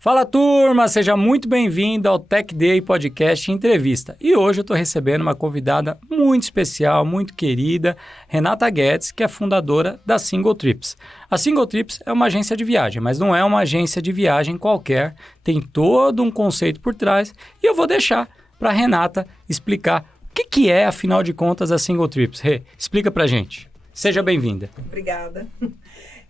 Fala turma, seja muito bem-vindo ao Tech Day Podcast Entrevista. E hoje eu estou recebendo uma convidada muito especial, muito querida, Renata Guedes, que é fundadora da Single Trips. A Single Trips é uma agência de viagem, mas não é uma agência de viagem qualquer, tem todo um conceito por trás e eu vou deixar para a Renata explicar o que é, afinal de contas, a Single Trips. Rê, explica para gente. Seja bem-vinda. Obrigada.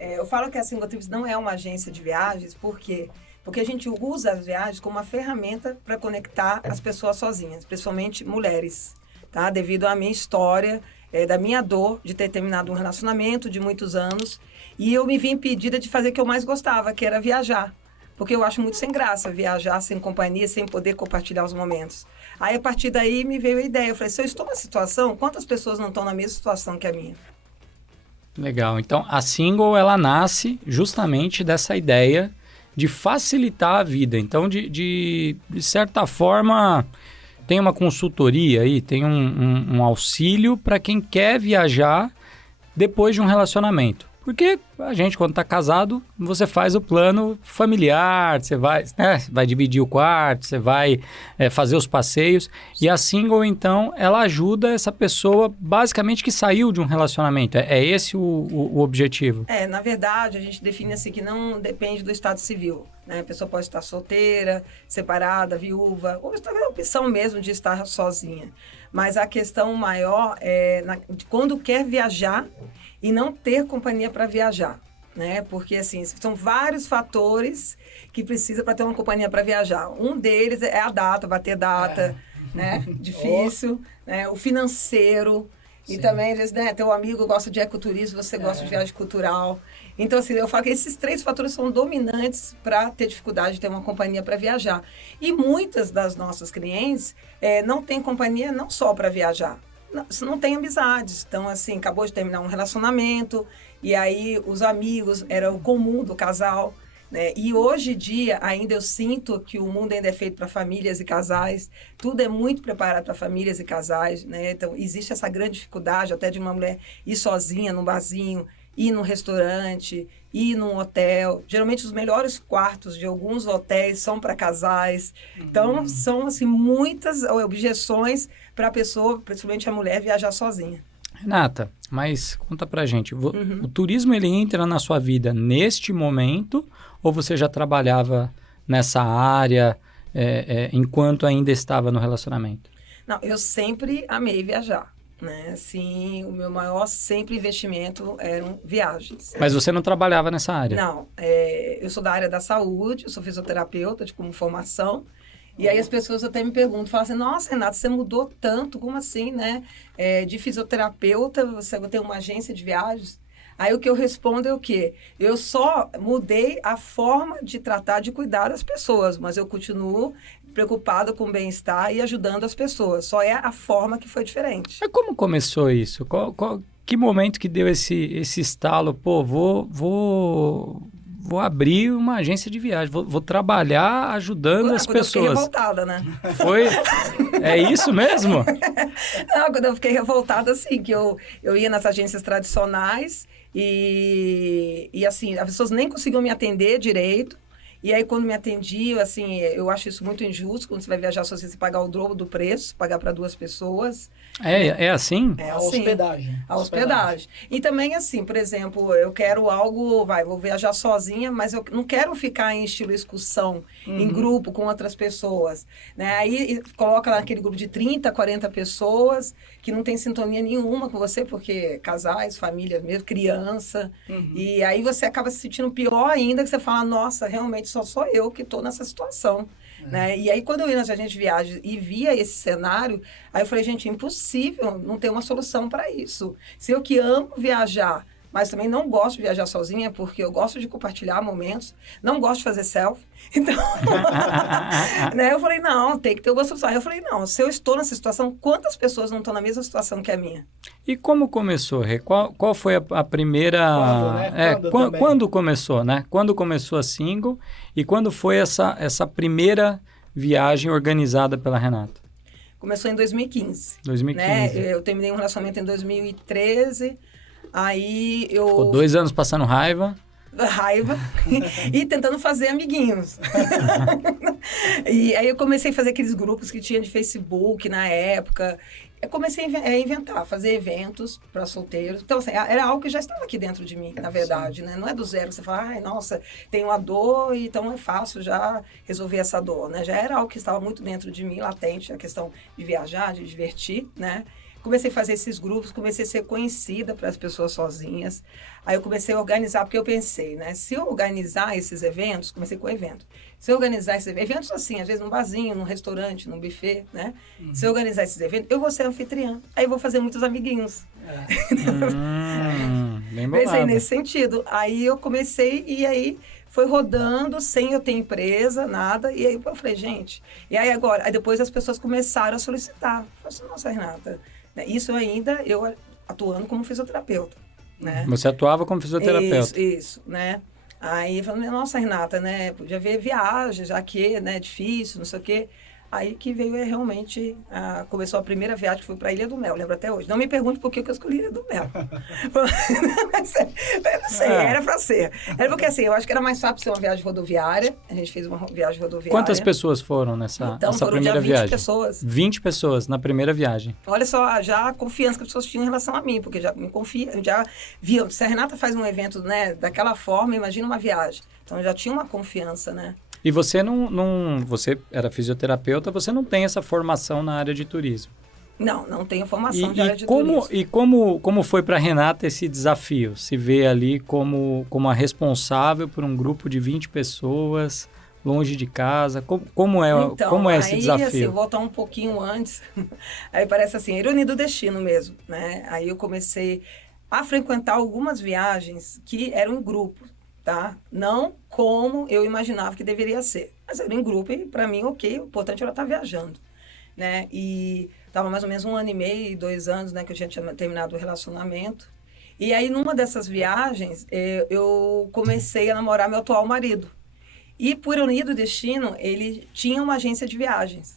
Eu falo que a Single Trips não é uma agência de viagens, porque a gente usa as viagens como uma ferramenta para conectar as pessoas sozinhas, principalmente mulheres, tá? Devido à minha história, da minha dor de ter terminado um relacionamento de muitos anos, e eu me vi impedida de fazer o que eu mais gostava, que era viajar. Porque eu acho muito sem graça viajar sem companhia, sem poder compartilhar os momentos. Aí, a partir daí, me veio a ideia. Eu falei, se eu estou nessa situação, quantas pessoas não estão na mesma situação que a minha? Legal. Então, a Single, ela nasce justamente dessa ideia de facilitar a vida. Então, de certa forma, tem uma consultoria aí, tem um auxílio para quem quer viajar depois de um relacionamento. Porque a gente, quando está casado, você faz o plano familiar, você vai dividir o quarto, você vai fazer os passeios. E a Single, então, ela ajuda essa pessoa, basicamente, que saiu de um relacionamento. É esse o objetivo? Na verdade, a gente define assim que não depende do estado civil, né? A pessoa pode estar solteira, separada, viúva, ou está a opção mesmo de estar sozinha. Mas a questão maior é de quando quer viajar e não ter companhia para viajar, né? Porque, assim, são vários fatores que precisa para ter uma companhia para viajar. Um deles é a data, bater data, né? Difícil, né? O financeiro. Sim. E também, às vezes, né? Teu amigo gosta de ecoturismo, você gosta de viagem cultural. Então, assim, eu falo que esses três fatores são dominantes para ter dificuldade de ter uma companhia para viajar. E muitas das nossas clientes não têm companhia não só para viajar. Não tem amizades. Então, assim, acabou de terminar um relacionamento e aí os amigos, era o comum do casal, né? E hoje em dia, ainda eu sinto que o mundo ainda é feito para famílias e casais. Tudo é muito preparado para famílias e casais, né? Então, existe essa grande dificuldade até de uma mulher ir sozinha num barzinho, ir num restaurante, ir num hotel. Geralmente, os melhores quartos de alguns hotéis são para casais. Então, são assim, muitas objeções para a pessoa, principalmente a mulher, viajar sozinha. Renata, mas conta pra gente, o turismo ele entra na sua vida neste momento ou você já trabalhava nessa área enquanto ainda estava no relacionamento? Não, eu sempre amei viajar. Né? Assim, o meu maior sempre investimento eram viagens. Mas você não trabalhava nessa área? Não, eu sou da área da saúde, eu sou fisioterapeuta como formação, e aí as pessoas até me perguntam, falam assim, nossa, Renata, você mudou tanto, como assim, né? De fisioterapeuta, você tem uma agência de viagens? Aí o que eu respondo é o quê? Eu só mudei a forma de tratar, de cuidar das pessoas, mas eu continuo preocupada com o bem-estar e ajudando as pessoas. Só é a forma que foi diferente. Mas como começou isso? Que momento que deu esse estalo? Pô, vou abrir uma agência de viagem, vou trabalhar ajudando as pessoas. Eu fiquei revoltada, né? Foi? É isso mesmo? Não, quando eu fiquei revoltada, assim, que eu ia nas agências tradicionais e assim, as pessoas nem conseguiam me atender direito. E aí, quando me atendiam, assim, eu acho isso muito injusto, quando você vai viajar sozinho, você pagar o dobro do preço, pagar para duas pessoas. É assim? É A assim. hospedagem. A hospedagem. E também, assim, por exemplo, eu quero algo, vou viajar sozinha, mas eu não quero ficar em estilo excursão, em grupo, com outras pessoas. Né? Aí, coloca lá naquele grupo de 30, 40 pessoas, que não tem sintonia nenhuma com você, porque casais, família mesmo, criança. E aí você acaba se sentindo pior ainda, que você fala, nossa, realmente só sou eu que estou nessa situação. Né? E aí, quando eu ia nas agências de viagem e via esse cenário, aí eu falei, gente, impossível não ter uma solução para isso. Se eu que amo viajar, mas também não gosto de viajar sozinha, porque eu gosto de compartilhar momentos, não gosto de fazer selfie. Então, né? Eu falei, não, tem que ter uma solução. Aí eu falei, não, se eu estou nessa situação, quantas pessoas não estão na mesma situação que a minha? E como começou, Rê? Qual foi a primeira... Quando começou, né? Quando começou a Single e quando foi essa primeira viagem organizada pela Renata? Começou em 2015. 2015. Né? Eu terminei um relacionamento em 2013... Aí eu... Ficou 2 anos passando raiva. raiva e tentando fazer amiguinhos. E aí eu comecei a fazer aqueles grupos que tinha de Facebook na época. Eu comecei a inventar, fazer eventos para solteiros. Então, assim, era algo que já estava aqui dentro de mim, na verdade, né? Não é do zero que você fala, ai, nossa, tenho uma dor, então é fácil já resolver essa dor, né? Já era algo que estava muito dentro de mim, latente, a questão de viajar, de divertir, né? Comecei a fazer esses grupos, comecei a ser conhecida para as pessoas sozinhas. Aí eu comecei a organizar, porque eu pensei, né? Se eu organizar esses eventos, comecei com evento. Se eu organizar esses eventos assim, às vezes num barzinho, num restaurante, num buffet, né? Se eu organizar esses eventos, eu vou ser anfitriã. Aí eu vou fazer muitos amiguinhos. Bem bolado. Pensei nesse sentido. Aí eu comecei e aí foi rodando sem eu ter empresa, nada. E aí eu falei, gente... E aí agora, aí depois as pessoas começaram a solicitar. Eu falei assim, nossa, Renata... Isso ainda eu atuando como fisioterapeuta, né? Você atuava como fisioterapeuta? Isso, né? Aí falando, nossa, Renata, né? Podia ver viagem, já que, né? Difícil, não sei o quê. Aí que veio realmente, começou a primeira viagem que foi para Ilha do Mel, lembro até hoje. Não me pergunte por que eu escolhi Ilha do Mel. Eu não sei, era para ser. Era porque assim, eu acho que era mais fácil ser uma viagem rodoviária. A gente fez uma viagem rodoviária. Quantas pessoas foram nessa foram primeira 20 viagem? Pessoas. 20 pessoas na primeira viagem. Olha só, já a confiança que as pessoas tinham em relação a mim, porque já me confiam, já viam. Se a Renata faz um evento, né, daquela forma, imagina uma viagem. Então já tinha uma confiança, né? E você você era fisioterapeuta, você não tem essa formação na área de turismo. Não tenho formação de área de turismo. E como foi para Renata esse desafio? Se vê ali como a responsável por um grupo de 20 pessoas, longe de casa, como é esse desafio? Assim, eu vou voltar um pouquinho antes, aí parece assim, a ironia do destino mesmo, né? Aí eu comecei a frequentar algumas viagens que eram em grupo. Tá? Não como eu imaginava que deveria ser. Mas era em grupo e, para mim, ok. O importante era estar viajando, né? E estava mais ou menos 1 ano e meio, 2 anos, né? Que eu já tinha terminado o relacionamento. E aí, numa dessas viagens, eu comecei a namorar meu atual marido. E, por ironia do destino, ele tinha uma agência de viagens.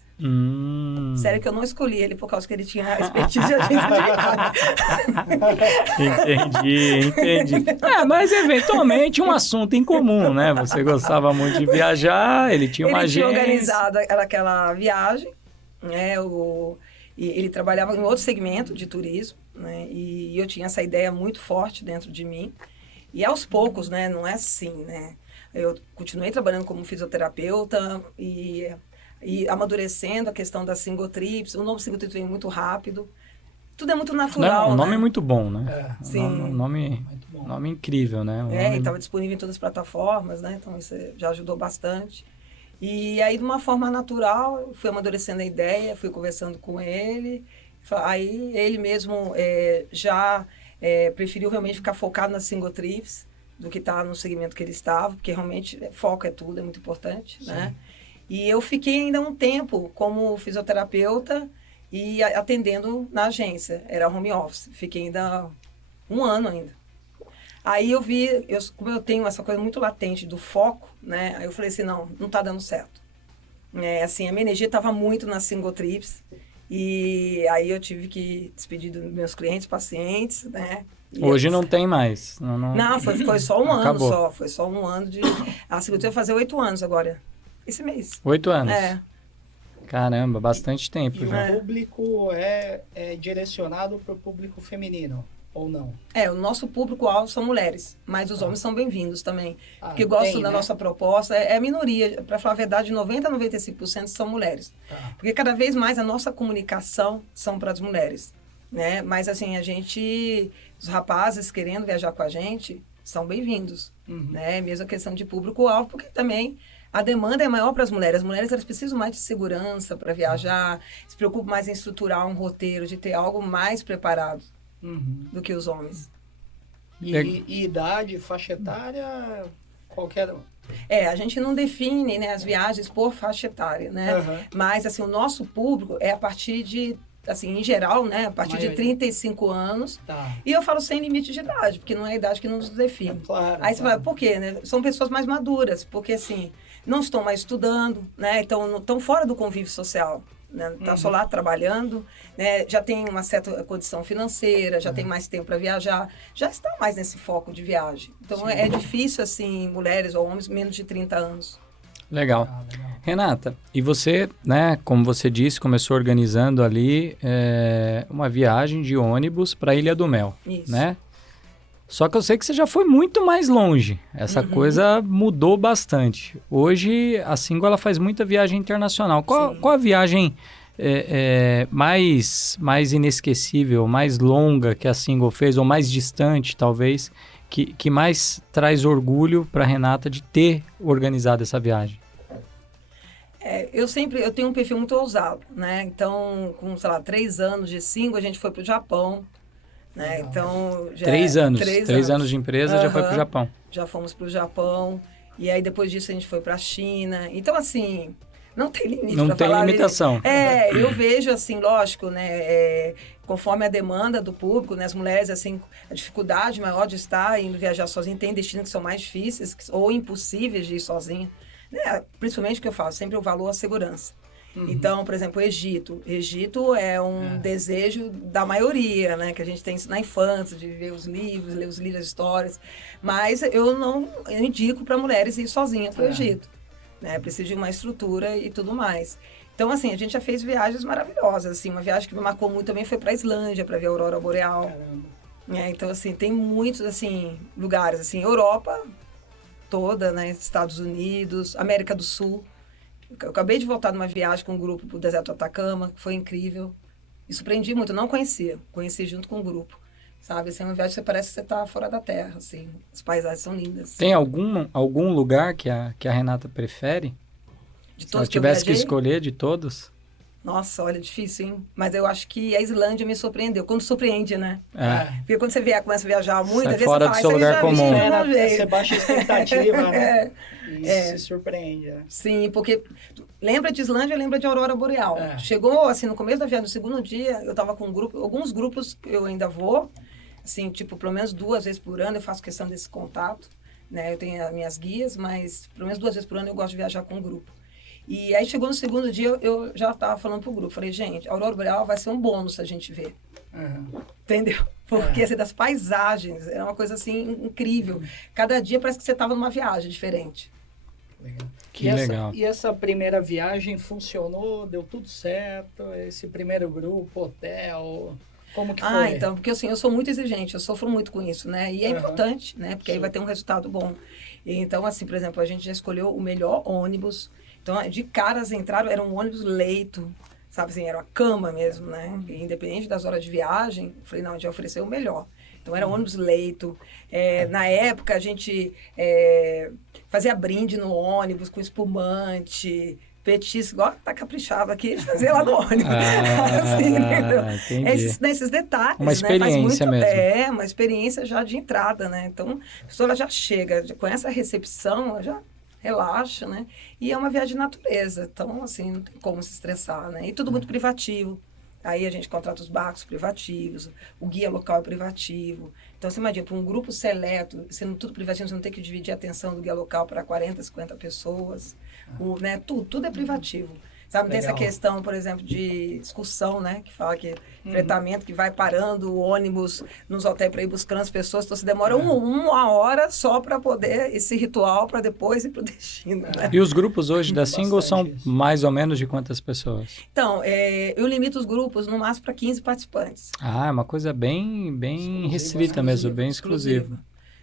Sério que eu não escolhi ele por causa que ele tinha expertise de agência de viagem. Entendi. Mas eventualmente um assunto em comum, né? Você gostava muito de viajar, ele tinha uma agência. Ele tinha organizado aquela viagem, né? E ele trabalhava em outro segmento de turismo, né? E eu tinha essa ideia muito forte dentro de mim. E aos poucos, né? Não é assim, né? Eu continuei trabalhando como fisioterapeuta e amadurecendo a questão das single trips. O novo single trip vem muito rápido. Tudo é muito natural, O nome né? é muito bom, né? Sim. Um nome incrível, né? E estava disponível em todas as plataformas, né? Então, isso já ajudou bastante. E aí, de uma forma natural, eu fui amadurecendo a ideia, fui conversando com ele. Aí, ele mesmo já preferiu realmente ficar focado nas single trips do que estar no segmento que ele estava, porque realmente foco é tudo, é muito importante, né? E eu fiquei ainda um tempo como fisioterapeuta e atendendo na agência. Era home office. Fiquei ainda 1 ano ainda. Aí eu vi, como eu tenho essa coisa muito latente do foco, né? Aí eu falei assim, não está dando certo. Assim, a minha energia estava muito nas single trips. E aí eu tive que despedir dos meus clientes, pacientes, né? Hoje não tem mais. Não, foi só 1 ano Acabou. só. Foi só 1 ano de... A segunda vai fazer 8 anos agora. Esse mês. 8 anos? Caramba, bastante tempo e já. o público é direcionado para o público feminino, ou não? O nosso público-alvo são mulheres, mas os homens são bem-vindos também. Porque tem, da né? nossa proposta, é a minoria. Para falar a verdade, 90% a 95% são mulheres. Porque cada vez mais a nossa comunicação são para as mulheres. Né? Mas assim, os rapazes querendo viajar com a gente, são bem-vindos. Né? Mesmo a questão de público-alvo, porque também... A demanda é maior para as mulheres. As mulheres elas precisam mais de segurança para viajar, se preocupam mais em estruturar um roteiro, de ter algo mais preparado do que os homens. E idade, faixa etária, qualquer... A gente não define, né, as viagens por faixa etária, né? Mas, assim, o nosso público é a partir de, assim, em geral, né, a partir de 35 anos. E eu falo sem limite de idade, porque não é a idade que nos define. Claro. Aí você fala, por quê, né? São pessoas mais maduras, porque, assim... não estão mais estudando, né? Então, não estão fora do convívio social. né? Tá só lá trabalhando, né? Já tem uma certa condição financeira, já tem mais tempo para viajar, já está mais nesse foco de viagem. Então, é difícil, assim, mulheres ou homens menos de 30 anos. Legal. Renata, e você, né, como você disse, começou organizando ali uma viagem de ônibus para Ilha do Mel, Isso. né? Só que eu sei que você já foi muito mais longe. Essa coisa mudou bastante. Hoje, a Single ela faz muita viagem internacional. Qual a viagem mais inesquecível, mais longa que a Single fez, ou mais distante, talvez, que mais traz orgulho para Renata de ter organizado essa viagem? Eu tenho um perfil muito ousado, né? Então, com, sei lá, 3 anos de Single, a gente foi pro Japão, né? Então, já 3 anos. 3 3 anos de empresa, já foi pro Japão. Já fomos pro Japão. E aí, depois disso, a gente foi pra China. Então, assim, não tem limite Não pra tem falar. limitação. Eu vejo, assim, lógico, né? Conforme a demanda do público, né? As mulheres, assim, a dificuldade maior de estar indo viajar sozinha. Tem destinos que são mais difíceis ou impossíveis de ir sozinha. Né? Principalmente o que eu falo, sempre o valor à segurança. Então, por exemplo, o Egito. Egito é um desejo da maioria, né? Que a gente tem isso na infância, de ver os livros, ler os livros, as histórias. Mas eu indico para mulheres ir sozinhas para o Egito. Né? Precisa de uma estrutura e tudo mais. Então, assim, a gente já fez viagens maravilhosas. Assim, uma viagem que me marcou muito também foi para a Islândia, para ver a Aurora Boreal. Então, assim, tem muitos, assim, lugares. Assim, Europa toda, né? Estados Unidos, América do Sul. Eu acabei de voltar de uma viagem com um grupo para o deserto do Atacama, que foi incrível. Me surpreendi muito, eu não conheci junto com o grupo. Sabe, assim, é uma viagem que parece que você está fora da terra, assim. As paisagens são lindas. Tem algum lugar que a Renata prefere? De Se todos ela tivesse que viajei? escolher de todos? Nossa, olha, difícil, hein? Mas eu acho que a Islândia me surpreendeu. Quando surpreende, né? É. Porque quando você começa a viajar muito, Sai às vezes fora você do fala, seu isso aí lugar já comum. vi de algum Você jeito. baixa a expectativa, né? E se surpreende, né? Sim, porque lembra de Islândia, lembra de Aurora Boreal. Chegou, assim, no começo da viagem, no segundo dia, eu estava com um grupo, alguns grupos eu ainda vou, assim, tipo, pelo menos 2 vezes por ano eu faço questão desse contato, né? Eu tenho as minhas guias, mas pelo menos 2 vezes por ano eu gosto de viajar com um grupo. E aí chegou no segundo dia, eu já estava falando pro grupo, falei, gente, a Aurora Boreal vai ser um bônus se a gente ver. Entendeu? Porque assim, das paisagens, é uma coisa assim incrível. Cada dia parece que você estava numa viagem diferente. Legal. Que legal. E essa primeira viagem funcionou? Deu tudo certo? Esse primeiro grupo, hotel, como que foi? Então, porque assim, eu sou muito exigente, eu sofro muito com isso, né? E é importante, né? Porque aí vai ter um resultado bom. Então, assim, por exemplo, a gente já escolheu o melhor ônibus. Então, de cara, as entraram, era um ônibus leito, sabe assim, era uma cama mesmo, né? E, independente das horas de viagem, eu falei, não, a gente vai oferecer o melhor. Então, era um ônibus leito. Na época, a gente fazia brinde no ônibus com espumante, petisco, igual tá caprichado aqui, a gente fazia lá no ônibus. Assim, entendi. Esses detalhes, Uma experiência né? mesmo. Uma experiência já de entrada, né? Então, a pessoa ela já chega com essa recepção, ela já relaxa, né? E é uma viagem de natureza, então, assim, não tem como se estressar, né? E tudo muito privativo. Aí a gente contrata os barcos privativos, o guia local é privativo. Então, você imagina, para um grupo seleto, sendo tudo privativo, você não tem que dividir a atenção do guia local para 40, 50 pessoas. Né? Tudo é privativo. Sabe, tem essa questão, por exemplo, de excursão, né? Que fala que fretamento, que vai parando o ônibus nos hotéis para ir buscando as pessoas. Então, você demora uma hora só para poder esse ritual para depois ir para o destino. Né? E os grupos hoje da Single são isso. mais ou menos de quantas pessoas? Então, eu limito os grupos no máximo para 15 participantes. É uma coisa bem restrita mesmo, bem exclusiva.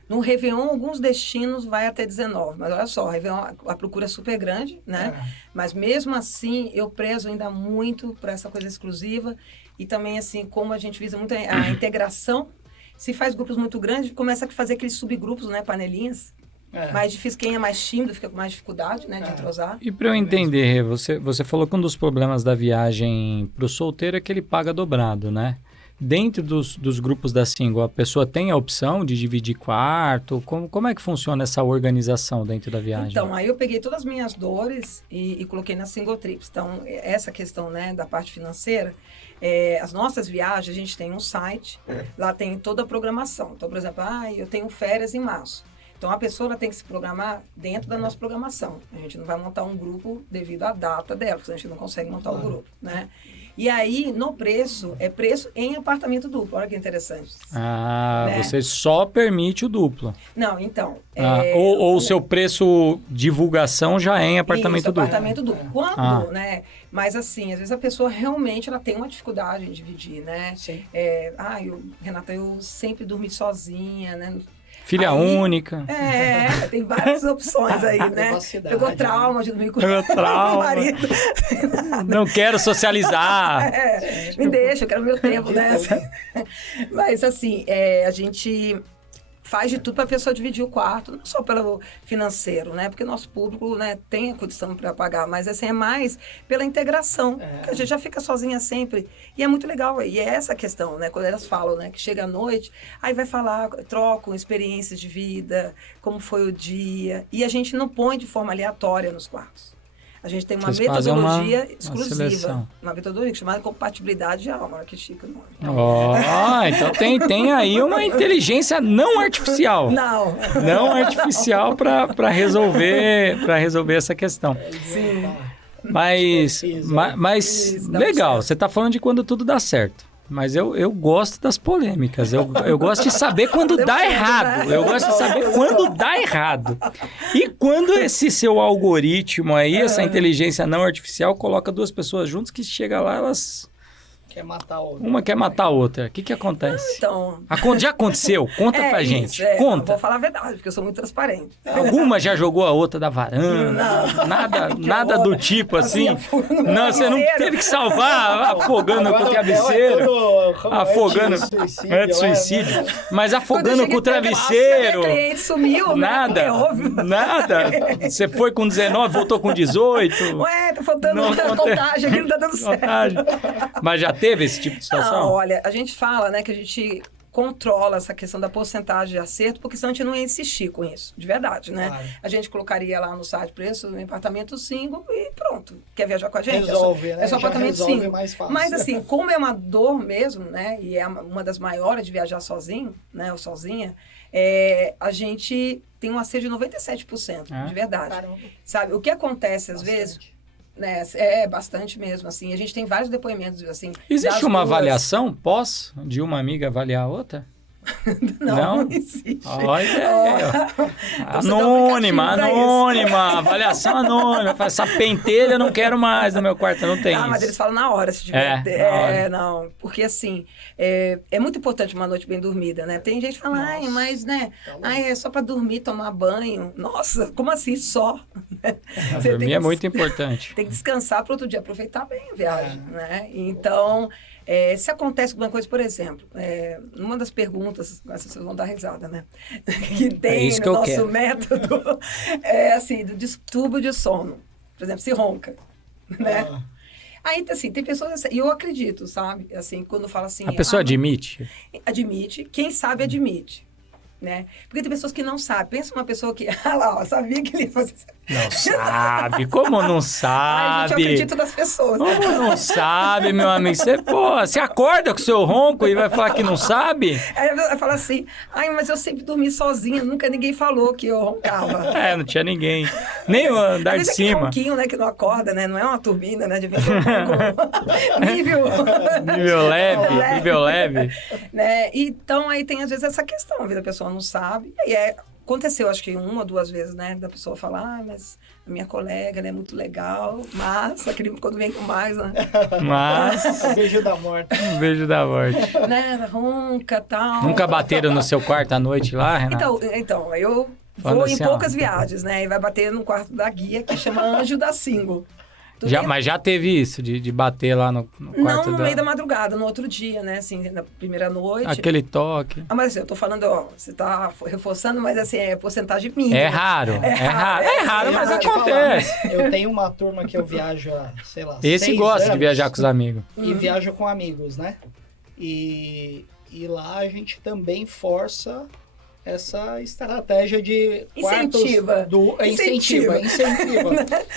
No Réveillon, alguns destinos vai até 19, mas olha só, Réveillon, a procura é super grande, né? Mas mesmo assim, eu prezo ainda muito por essa coisa exclusiva e também, assim, como a gente visa muito a integração, se faz grupos muito grandes, começa a fazer aqueles subgrupos, né? Panelinhas. Mais difícil, quem é mais tímido fica com mais dificuldade, né? De entrosar. E para eu entender, você falou que um dos problemas da viagem para o solteiro é que ele paga dobrado, né? Dentro dos grupos da Single, a pessoa tem a opção de dividir quarto? Como é que funciona essa organização dentro da viagem? Então, aí eu peguei todas as minhas dores e coloquei na Single Trips. Então, essa questão, né, da parte financeira, as nossas viagens, a gente tem um site, lá tem toda a programação. Então, por exemplo, eu tenho férias em março. Então, a pessoa ela tem que se programar dentro da nossa programação. A gente não vai montar um grupo devido à data dela, porque a gente não consegue montar um grupo, né? E aí, no preço, é preço em apartamento duplo. Olha que interessante. Né? Você só permite o duplo. Não, então... Ou o seu preço divulgação já é em apartamento duplo. Apartamento duplo. Quando, né? Mas assim, às vezes a pessoa realmente ela tem uma dificuldade em dividir, né? Sim. Renata, eu sempre dormi sozinha, né? Filha única. Tem várias opções aí, né? Pegou trauma de dormir com o marido. Não quero socializar. Me deixa, eu quero meu tempo, né? Mas assim, a gente faz de tudo para a pessoa dividir o quarto, não só pelo financeiro, né? Porque nosso público, né, tem a condição para pagar, mas assim, é mais pela integração, que a gente já fica sozinha sempre. E é muito legal, e é essa a questão, né? Quando elas falam, né, que chega à noite, aí vai falar, trocam experiências de vida, como foi o dia, e a gente não põe de forma aleatória nos quartos. A gente tem uma metodologia exclusiva, uma metodologia chamada compatibilidade de alma. Que chique o nome. Então tem aí uma inteligência não artificial. Não artificial para resolver essa questão. Sim. Mas legal, você está falando de quando tudo dá certo. Mas eu gosto das polêmicas. Eu gosto de saber quando dá errado. Eu gosto de saber quando dá errado. E quando esse seu algoritmo aí, essa inteligência não artificial, coloca duas pessoas juntas que chega lá, elas... Quer matar a outra. Uma quer matar a outra. O que acontece? Então... Já aconteceu? Conta pra gente. Conta. Vou falar a verdade, porque eu sou muito transparente. Alguma já jogou a outra da varanda? Nada do tipo assim? Não, você não teve que salvar afogando com o travesseiro. Afogando. É de suicídio. Mas afogando com o travesseiro. Sumiu, nada. É óbvio. Nada. Você foi com 19, voltou com 18. Ué, tá faltando contagem aqui, não tá dando certo. Mas já teve esse tipo de situação? Não, olha, a gente fala, né, que a gente controla essa questão da porcentagem de acerto, porque senão a gente não ia insistir com isso, de verdade, né? Claro. A gente colocaria lá no site preço do apartamento single e pronto. Quer viajar com a gente? Resolve, é só apartamento single. Mais fácil. Mas assim, como é uma dor mesmo, né, e é uma das maiores de viajar sozinho, né, ou sozinha, a gente tem um acerto de 97%, de verdade. Caramba. Sabe, o que acontece às vezes... Né, bastante mesmo, assim. A gente tem vários depoimentos, assim. Existe uma avaliação pós de uma amiga avaliar a outra? Não existe. Olha, anônima, avaliação anônima. Essa pentelha eu não quero mais no meu quarto, não tem isso. Mas eles falam na hora, se tiver. Não, porque assim, é muito importante uma noite bem dormida, né? Tem gente que fala, mas, né, é só pra dormir, tomar banho. Nossa, como assim, só? Dormir é muito importante. Tem que descansar para outro dia, aproveitar bem a viagem, né? Então... se acontece alguma coisa, por exemplo, uma das perguntas, vocês vão dar risada, né? Que tem no nosso método, assim, do distúrbio de sono. Por exemplo, se ronca, né? Aí, assim, tem pessoas assim, e eu acredito, sabe? Assim, quando fala assim... A pessoa admite? Admite, quem sabe admite. Né? Porque tem pessoas que não sabem. Pensa uma pessoa que, sabia que ele ia fazer isso. Não sabe? Como não sabe? Gente, eu acredito nas pessoas. Como não sabe, meu amigo? Você acorda com o seu ronco e vai falar que não sabe? Aí vai falar assim, mas eu sempre dormi sozinha, nunca ninguém falou que eu roncava. Não tinha ninguém. Nem o andar de cima. É ronquinho, né, que não acorda, né? Não é uma turbina, né? De vez nível leve. Né? Então, aí tem às vezes essa questão, a vida da pessoa não sabe. E aí aconteceu, acho que uma ou duas vezes, né? Da pessoa falar, mas a minha colega, né, é muito legal. Mas, aquele quando vem com mais, né? Mas... Um beijo da morte. Um beijo da morte. Né? Ronca e tal. Nunca bateram no seu quarto à noite lá, Renata? Então eu vou assim, em poucas viagens, né? E vai bater no quarto da guia, que chama Anjo da Single. Mas já teve isso, de bater lá no quarto Não no meio da madrugada, no outro dia, né? Assim, na primeira noite. Aquele toque. Mas assim, eu tô falando, você tá reforçando, mas assim, é porcentagem mínima. É raro, mas acontece. Eu tenho uma turma que eu viajo há, sei lá, Esse gosta de viajar com os amigos. E viajo com amigos, né? E lá a gente também força essa estratégia de incentiva. Incentiva.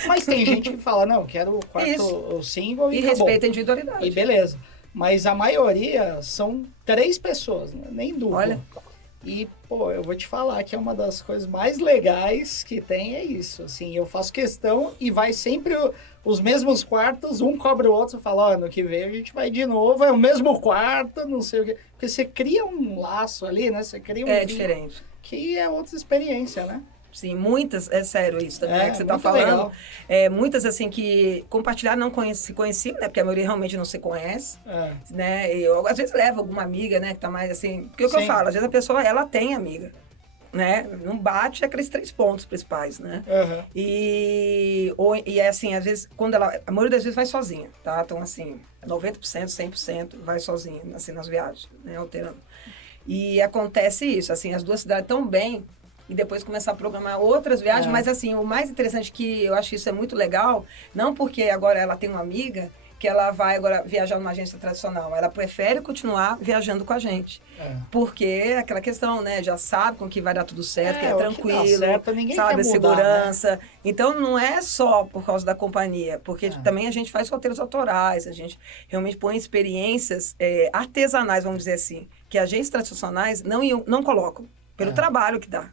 Mas tem gente que fala, não, quero o quarto single e respeita a individualidade. E beleza. Mas a maioria são 3 pessoas, né? Nem duplo. Olha. E, pô, eu vou te falar que é uma das coisas mais legais que tem, é isso. Assim, eu faço questão e vai sempre os mesmos quartos, um cobra o outro. Você fala, ó, ano que vem a gente vai de novo, é o mesmo quarto, não sei o quê. Porque você cria um laço ali, né? Você cria um... É diferente. Que é outra experiência, né? Sim, muitas, é sério isso também, que você está muito falando. legal. Muitas, assim, que compartilhar não se conheciam, né? Porque a maioria realmente não se conhece, né? E eu, às vezes, levo alguma amiga, né? Que tá mais, assim... Porque o que eu falo, às vezes a pessoa, ela tem amiga, né? Não bate aqueles 3 pontos principais, né? Uhum. E é assim, às vezes, quando ela... A maioria das vezes vai sozinha, tá? Então, assim, 90%, 100% vai sozinha, assim, nas viagens, né? Alterando. E acontece isso, assim, as duas cidades tão bem... E depois começar a programar outras viagens. Mas, assim, o mais interessante que eu acho isso é muito legal, não porque agora ela tem uma amiga que ela vai agora viajar numa agência tradicional. Ela prefere continuar viajando com a gente. Porque é aquela questão, né? Já sabe com que vai dar tudo certo, que é tranquilo, que dá certo, ninguém sabe? quer mudar, Segurança. né? Então, não é só por causa da companhia, porque também a gente faz roteiros autorais, a gente realmente põe experiências artesanais, vamos dizer assim, que agências tradicionais não colocam, pelo trabalho que dá.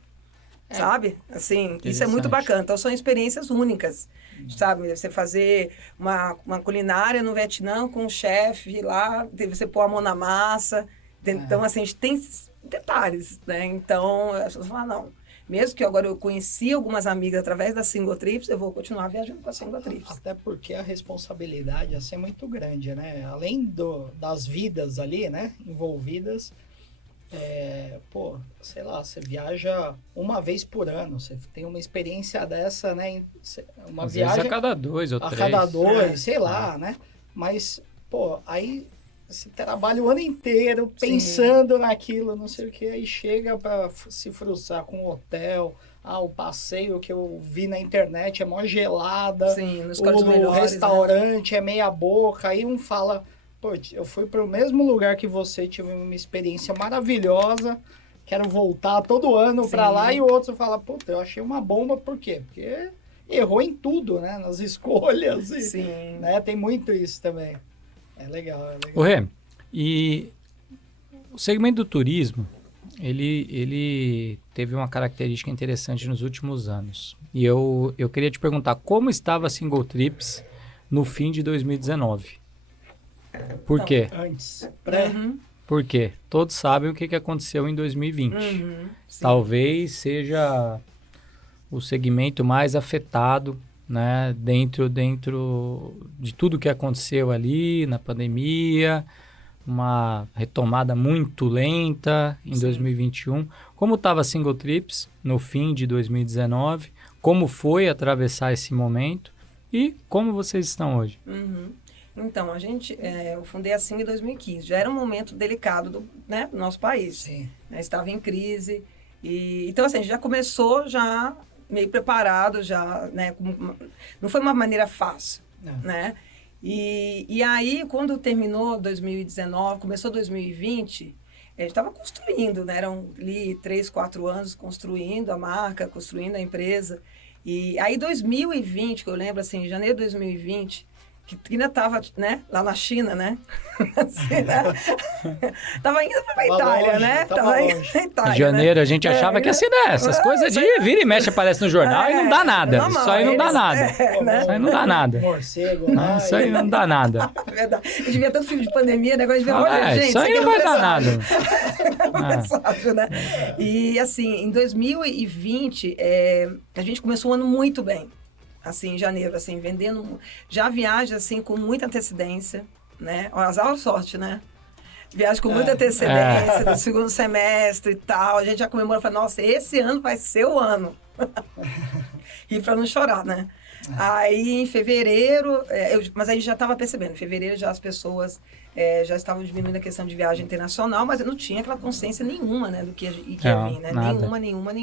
Sabe? Assim, isso é muito bacana. Então, são experiências únicas, sabe? Você fazer uma culinária no Vietnã com um chefe lá, você pôr a mão na massa. Então, assim, a gente tem detalhes, né? Então, as pessoas falam, não. Mesmo que agora eu conheci algumas amigas através da Single Trips, eu vou continuar viajando com a Single Trips. Até porque a responsabilidade ia ser muito grande, né? Além das vidas ali, né? Envolvidas... sei lá, você viaja uma vez por ano, você tem uma experiência dessa, né? Uma Às viagem vezes a cada 2 ou 3. a cada 2, sei lá, né? Mas, pô, aí você trabalha o ano inteiro pensando naquilo, não sei o que, aí chega para se frustrar com o hotel. O passeio que eu vi na internet é mó gelada. Sim, o restaurante, né? É meia boca. Aí um fala... Pô, eu fui para o mesmo lugar que você, tive uma experiência maravilhosa, quero voltar todo ano para lá, e o outro fala, puta, eu achei uma bomba, por quê? Porque errou em tudo, né? Nas escolhas, né? Tem muito isso também. É legal. Ô Rê, e o segmento do turismo, ele teve uma característica interessante nos últimos anos. E eu queria te perguntar, como estava a Single Trips no fim de 2019? Por quê? Antes. Por quê? Todos sabem o que aconteceu em 2020. Talvez seja o segmento mais afetado, né? Dentro de tudo que aconteceu ali na pandemia, uma retomada muito lenta em 2021. Como estava a Single Trips no fim de 2019? Como foi atravessar esse momento? E como vocês estão hoje? Então, eu fundei a Single em 2015. Já era um momento delicado do nosso país. Sim. Né? Estava em crise. Então, assim, a gente já começou meio preparado, né? Não foi uma maneira fácil, né? E aí, quando terminou 2019, começou 2020, a gente estava construindo, né? Eram ali 3, 4 anos construindo a marca, construindo a empresa. E aí, 2020, que eu lembro, assim, em janeiro de 2020... que ainda estava, né, lá na China, né? Assim, né? Tava indo para a Itália, longe, né? tava indo pra Itália, em janeiro a gente achava que ia ser essas coisas de vira e mexe aparece no jornal e não dá nada. Normal, Isso aí não dá nada. né? Isso aí não dá nada. Morcego, Não, isso aí não dá nada. Verdade. A gente via tanto filme de pandemia, negócio de ver, olha, gente, isso aí não vai dar nada. Presságio, né? E assim, em 2020, a gente começou o ano muito bem. Assim, em janeiro, assim, vendendo já viagem, assim, com muita antecedência, né? Azar ou sorte, né? Viagem com muita antecedência, do segundo semestre e tal. A gente já comemora, fala, nossa, esse ano vai ser o ano. E para não chorar, né? Aí, em fevereiro, mas a gente já estava percebendo, em fevereiro já as pessoas já estavam diminuindo a questão de viagem internacional, mas eu não tinha aquela consciência nenhuma, né, do que ia vir, né? Nada. Nenhuma.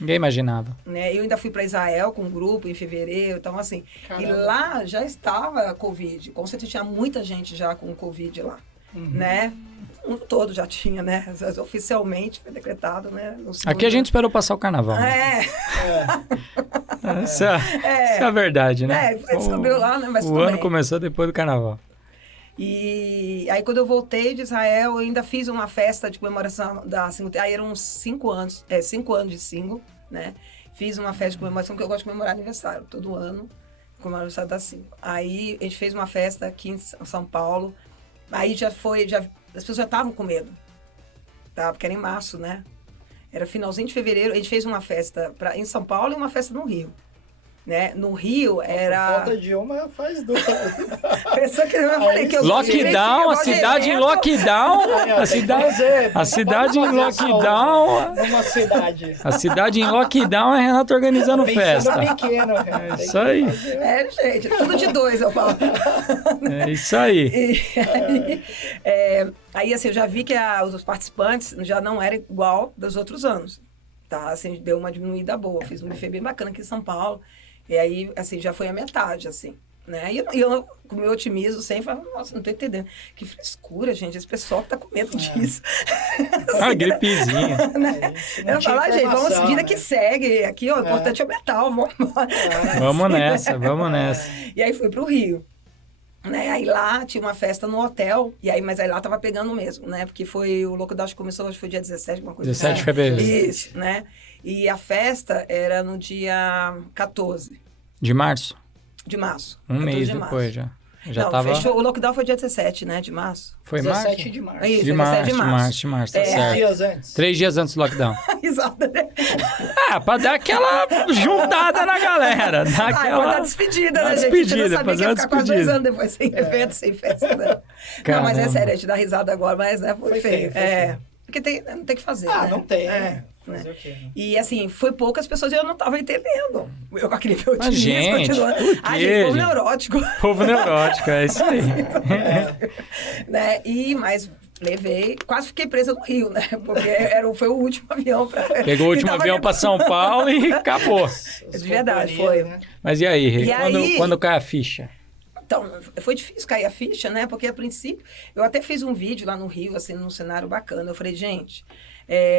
Ninguém imaginava. Né? Eu ainda fui para Israel com um grupo em fevereiro, então assim, Caramba. E lá já estava a Covid, com certeza tinha muita gente já com Covid lá, né? O mundo todo já tinha, né? Oficialmente foi decretado, né? Aqui a gente esperou passar o carnaval. Né? Essa é a verdade, né? Descobriu lá, né? Mas o ano começou depois do carnaval. E aí, quando eu voltei de Israel, eu ainda fiz uma festa de comemoração da single. Aí eram uns 5 anos, 5 anos de single, né? Fiz uma festa de comemoração, porque eu gosto de comemorar aniversário, todo ano, comemorar aniversário da single. Aí a gente fez uma festa aqui em São Paulo. Aí as pessoas já estavam com medo, tá? Porque era em março, né? Era finalzinho de fevereiro, a gente fez uma festa em São Paulo e uma festa no Rio. Né? No Rio era... Falta de uma faz duas. Pessoa que eu falei que eu lockdown, a cidade em lockdown. A cidade em lockdown. Uma cidade. A cidade em lockdown é Renato organizando festa. Pequeno, é isso aí. Gente, tudo de 2, eu falo. É isso aí. Aí, assim, eu já vi que os participantes já não eram igual dos outros anos. Tá? Assim, deu uma diminuída boa. Fiz um buffet bem bacana aqui em São Paulo. E aí, assim, já foi a metade, assim, né? E eu com o meu otimismo, sempre falo, nossa, não tô entendendo. Que frescura, gente, esse pessoal tá com medo disso. Uma gripezinha. Né? Eu falo, gente, vamos, vida que segue. Aqui, ó, o importante é o metal, vamos embora. Vamos nessa, vamos nessa. E aí fui pro Rio. Né? Aí lá tinha uma festa no hotel, mas aí lá tava pegando mesmo, né? Porque o lockdown que começou, acho que foi dia 17, alguma coisa 17 de fevereiro. Isso, né? E a festa era no dia 14. De março? De março. Um mês depois já. Já não, tava... fechou, o lockdown foi dia 17, né? De março. Foi 17 de março. Isso, de março, de março, tá certo. 3 dias antes. 3 dias antes do lockdown. Exato, né? Pra dar aquela juntada na galera. Pra dar despedida, né, gente? A gente não sabia que ia ficar quase 2 anos depois, sem evento, sem festa, né? Não, mas é sério, a gente dá risada agora, mas né, foi feio. Porque não tem que fazer, né? Não tem. Né? O quê, né? E assim, foi poucas pessoas e eu não tava entendendo. Eu com aquele meu otimismo, gente, continuando. gente, povo neurótico. Povo neurótico, é isso aí. Né? Mas levei, quase fiquei presa no Rio, né? Porque foi o último avião para... Pegou o último avião para São Paulo e acabou. De verdade, foi. Né? Mas e aí, quando cai a ficha? Então, foi difícil cair a ficha, né? Porque, a princípio, eu até fiz um vídeo lá no Rio, assim, num cenário bacana. Eu falei, gente,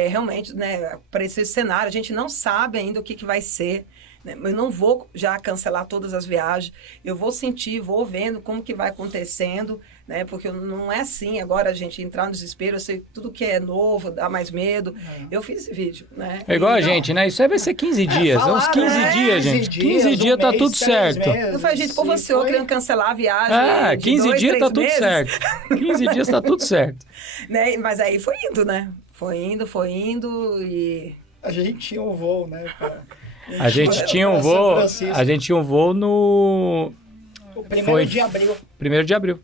realmente, né, apareceu esse cenário, a gente não sabe ainda o que vai ser, né? Eu não vou já cancelar todas as viagens, eu vou sentir, vou vendo como que vai acontecendo, né? Porque não é assim agora a gente entrar no desespero, eu sei que tudo que é novo dá mais medo. Eu fiz esse vídeo, né? É igual a gente, né? Isso aí vai ser 15 dias, uns 15 dias, gente. 15 dias tá tudo certo. Eu falei, gente, por você, eu querendo cancelar a viagem. 15 dias tá tudo certo. 15 dias tá tudo certo. Né? Mas aí foi indo, né? Foi indo e... A gente tinha um voo, né? A gente tinha um voo no... O 1º de abril. 1º de abril.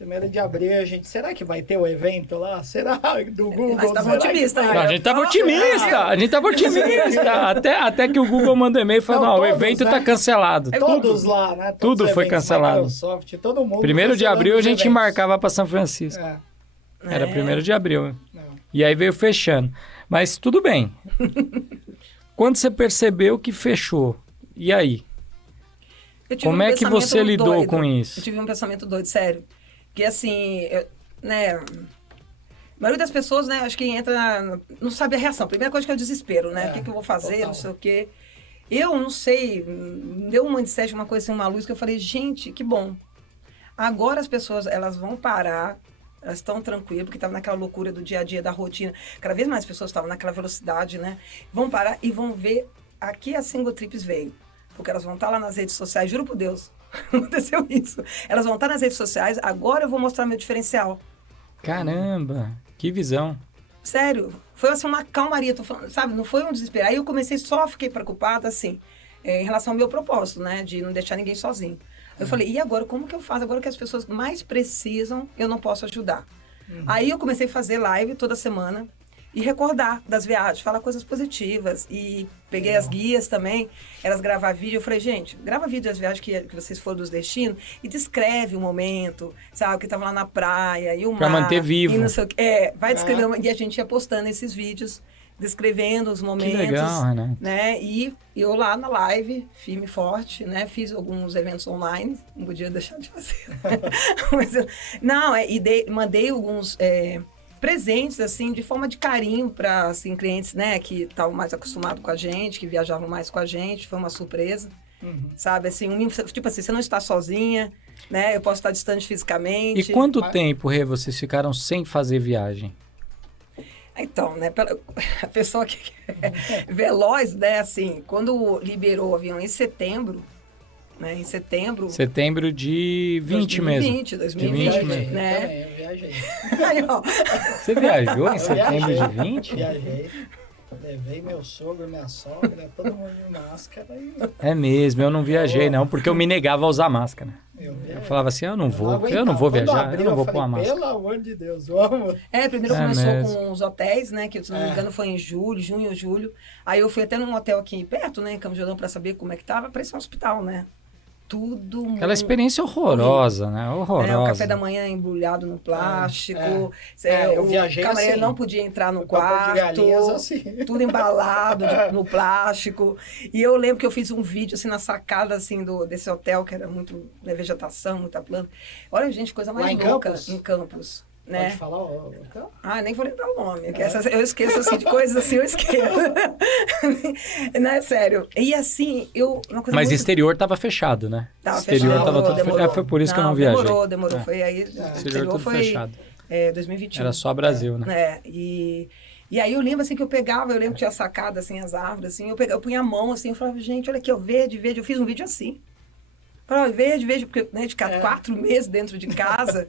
1º de abril, a gente... Será que vai ter o evento lá? Será? Do Google? Mas tava otimista. A gente tava otimista. A gente tava otimista. Até que o Google mandou e-mail e falou, não, o evento tá cancelado. Todos lá, né? Tudo foi cancelado. Microsoft, todo mundo. 1º de abril a gente embarcava para São Francisco. Era 1º de abril. E aí veio fechando. Mas tudo bem. Quando você percebeu que fechou, e aí? Como é que você lidou com isso? Eu tive um pensamento doido, sério. Porque assim, né... A maioria das pessoas, né, acho que não sabe a reação. Primeira coisa que é o desespero, né? O que eu vou fazer, total. Não sei o quê. Eu não sei, deu um mindset, uma coisa assim, uma luz, que eu falei, gente, que bom. Agora as pessoas, elas vão parar, elas estão tranquilas, porque estavam naquela loucura do dia a dia, da rotina. Cada vez mais pessoas estavam naquela velocidade, né? Vão parar e vão ver aqui a Single Trips veio. Porque elas vão estar lá nas redes sociais, juro por Deus, aconteceu isso. Elas vão estar nas redes sociais, agora eu vou mostrar meu diferencial. Caramba, que visão. Sério, foi assim uma calmaria, tô falando, sabe? Não foi um desespero. Aí eu fiquei preocupada, assim, em relação ao meu propósito, né? De não deixar ninguém sozinho. Eu falei, e agora, como que eu faço? Agora que as pessoas mais precisam, eu não posso ajudar. Aí eu comecei a fazer live toda semana e recordar das viagens, falar coisas positivas. E peguei as guias também, elas gravar vídeo. Eu falei, gente, grava vídeo das viagens que vocês foram dos destinos e descreve o momento, sabe? Que tava lá na praia e o mar. Pra manter vivo. E não sei o quê. Vai descrevendo. E a gente ia postando esses vídeos, descrevendo os momentos. Que legal, Renato. Né? E eu lá na live, firme e forte, né? Fiz alguns eventos online, não podia deixar de fazer. Mas mandei alguns presentes, assim, de forma de carinho para, assim, clientes, né? Que estavam mais acostumados com a gente, que viajavam mais com a gente. Foi uma surpresa, sabe? Assim, tipo assim, você não está sozinha. né? Eu posso estar distante fisicamente. E quanto tempo, Rê, vocês ficaram sem fazer viagem? Então, né, a pessoa que é veloz, né, assim, quando liberou o avião em setembro, né, em setembro... Setembro de 2020 2020, mesmo. né? Também, eu viajei. Aí, ó. Você viajou em setembro de 20? Viajei. Levei meu sogro, minha sogra, todo mundo de máscara. É mesmo, eu não viajei não, porque eu me negava a usar máscara. Eu falava assim, eu não vou viajar, eu não vou pôr a máscara. Pelo amor de Deus, vamos. Primeiro começou mesmo. com os hotéis, né, que se não me engano foi em junho ou julho. Aí eu fui até num hotel aqui perto, né, em Campos do Jordão, para saber como é que tava, parecia um hospital, né. Tudo Aquela experiência horrorosa, né? Horrorosa. O café da manhã embrulhado no plástico. Eu viajei o camareiro assim, não podia entrar no quarto. De galinhas, assim. Tudo embalado no plástico. E eu lembro que eu fiz um vídeo assim na sacada assim desse hotel, que era muito vegetação, muita planta. Olha, gente, coisa mais louca em Campos. Né? Pode falar o hotel? Nem vou lembrar o nome. Que eu esqueço assim, de coisas assim, eu esqueço. Não, é sério. E assim, uma coisa Mas o muito... exterior estava fechado, né? Tava o exterior fechado, estava todo fechado. Foi por isso que eu não viajei. Demorou. Foi aí. O exterior tudo fechado. 2021. Era só Brasil, né? E aí eu lembro assim que eu lembro que tinha sacado assim as árvores, assim, eu punha a mão assim, eu falava, gente, olha aqui, ó, verde, eu fiz um vídeo assim. Falava, verde, porque, né, de 4 meses dentro de casa.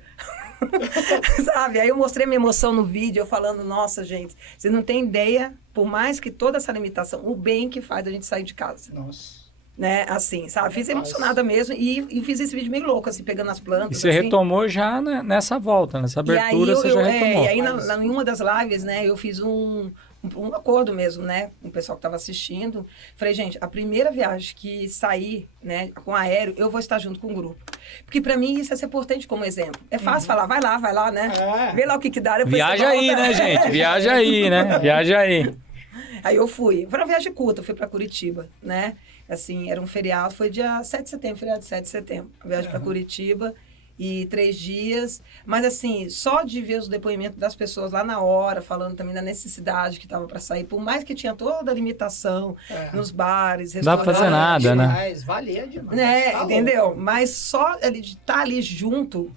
Sabe? Aí eu mostrei minha emoção no vídeo, eu falando, nossa, gente, vocês não têm ideia, por mais que toda essa limitação, o bem que faz a gente sair de casa. Nossa. Né? Assim, sabe? Fiz emocionada mesmo e fiz esse vídeo meio louco, assim, pegando as plantas. E você assim. retomou já nessa volta, nessa abertura, você já retomou. E aí, em uma das lives, né, eu fiz um acordo mesmo, né, com o pessoal que estava assistindo. Falei, gente, a primeira viagem que sair, né, com aéreo, eu vou estar junto com o grupo. Porque para mim isso é ser importante como exemplo. É fácil falar, vai lá, né? Vê lá o que dá. Viaja aí, né, gente? Viaja aí, né? Viaja aí. Aí eu fui. Foi uma viagem curta, eu fui para Curitiba, né? Assim, era um feriado, foi dia 7 de setembro, feriado de 7 de setembro. A viagem para Curitiba. E 3 dias, mas assim, só de ver os depoimentos das pessoas lá na hora, falando também da necessidade que estava para sair, por mais que tinha toda a limitação nos bares, restaurantes. Não dá para fazer nada, né? Valia demais. Né? Tá entendeu? louco. Mas só de estar ali junto,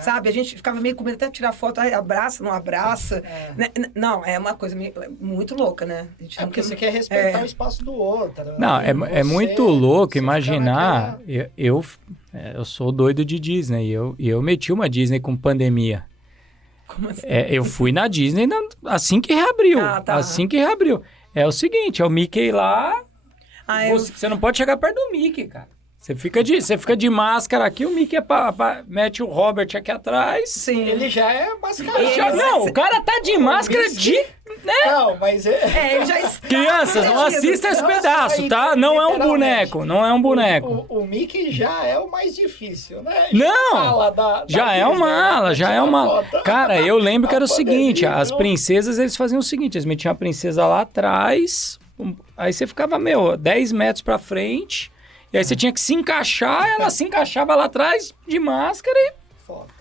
sabe? A gente ficava meio com medo até de tirar foto, abraça, não abraça. Né? Não, é uma coisa muito louca, né? A gente porque você quer respeitar o espaço do outro. Não, é muito louco imaginar. Eu sou doido de Disney. Eu meti uma Disney com pandemia. Como assim? Eu fui na Disney assim que reabriu. Tá. Assim que reabriu. É o seguinte, é o Mickey lá. Você não pode chegar perto do Mickey, cara. Você fica de máscara aqui, o Mickey mete o Robert aqui atrás. Sim. Ele já é mascarado. Não, o cara tá de máscara né? Não, mas ele já está. Crianças, não assista esse pedaço, tá? Não é um boneco, não é um boneco. O Mickey já é o mais difícil, né? Já é uma. Cara, eu lembro que era o seguinte, as princesas, eles faziam o seguinte, eles metiam a princesa lá atrás, aí você ficava, 10 metros pra frente, e aí você tinha que se encaixar, ela se encaixava lá atrás de máscara e... Foda.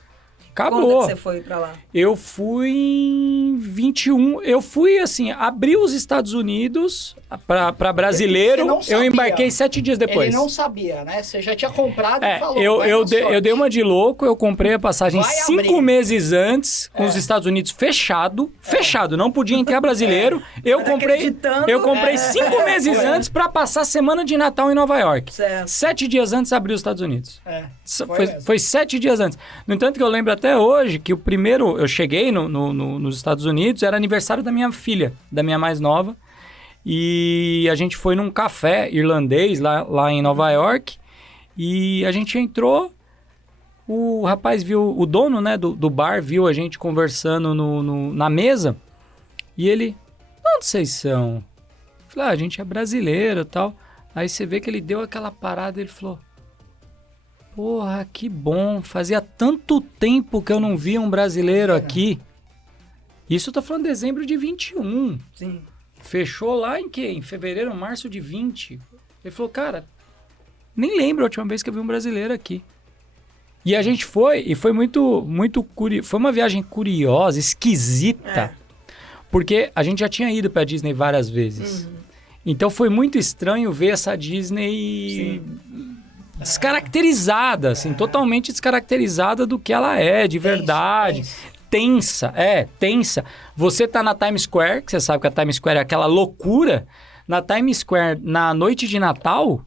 Acabou. Quando que você foi pra lá? Eu fui em 21. Eu fui, assim, abri os Estados Unidos pra brasileiro. Eu embarquei 7 dias depois. Ele não sabia, né? Você já tinha comprado e falou. Eu dei uma de louco, eu comprei a passagem 5 meses antes, com os Estados Unidos fechado. Fechado, não podia entrar brasileiro. Eu comprei 5 meses antes pra passar a semana de Natal em Nova York. Certo. 7 dias antes abriu os Estados Unidos. Foi 7 dias antes. No entanto, que eu lembro até hoje que o primeiro... Eu cheguei nos Estados Unidos, era aniversário da minha filha, da minha mais nova. E a gente foi num café irlandês lá em Nova York. E a gente entrou, o rapaz viu, o dono, né, do bar viu a gente conversando na mesa. E ele, de onde vocês são? Eu falei, a gente é brasileiro e tal. Aí você vê que ele deu aquela parada e ele falou... Porra, que bom. Fazia tanto tempo que eu não via um brasileiro aqui. Isso eu tô falando de dezembro de 21. Sim. Fechou lá em quê? Em fevereiro, março de 20. Ele falou, cara, nem lembro a última vez que eu vi um brasileiro aqui. E a gente foi, e foi muito curioso. Foi uma viagem curiosa, esquisita. Porque a gente já tinha ido pra Disney várias vezes. Então foi muito estranho ver essa Disney... descaracterizada, assim, totalmente descaracterizada do que ela é, de verdade. Tensa. Você tá na Times Square, que você sabe que a Times Square é aquela loucura, na Times Square, na noite de Natal,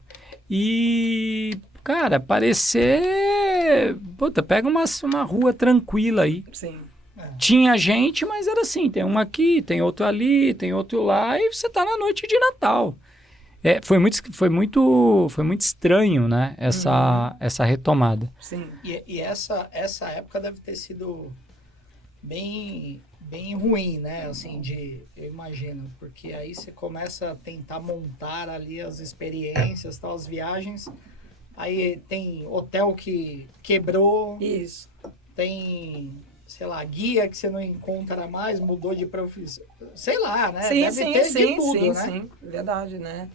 e, cara, parecer... Puta, pega uma rua tranquila aí. Sim. Tinha gente, mas era assim, tem um aqui, tem outro ali, tem outro lá, e você tá na noite de Natal. Foi muito estranho, né? Essa retomada. Sim. E essa época deve ter sido bem ruim, né? Assim, eu imagino. Porque aí você começa a tentar montar ali as experiências, tal, as viagens. Aí tem hotel que quebrou. Isso. Tem, sei lá, guia que você não encontra mais, mudou de profissão. Sei lá, né? Sim, Deve ter de tudo, né? sim. Verdade, né?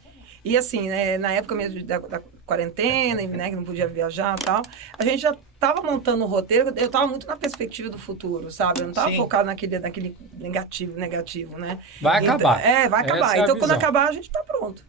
E assim, né, na época mesmo da quarentena, né, que não podia viajar e tal, a gente já estava montando o roteiro, eu estava muito na perspectiva do futuro, sabe? Eu não estava focado naquele negativo, né? Vai acabar. Vai acabar. Então, quando acabar, a gente está pronto.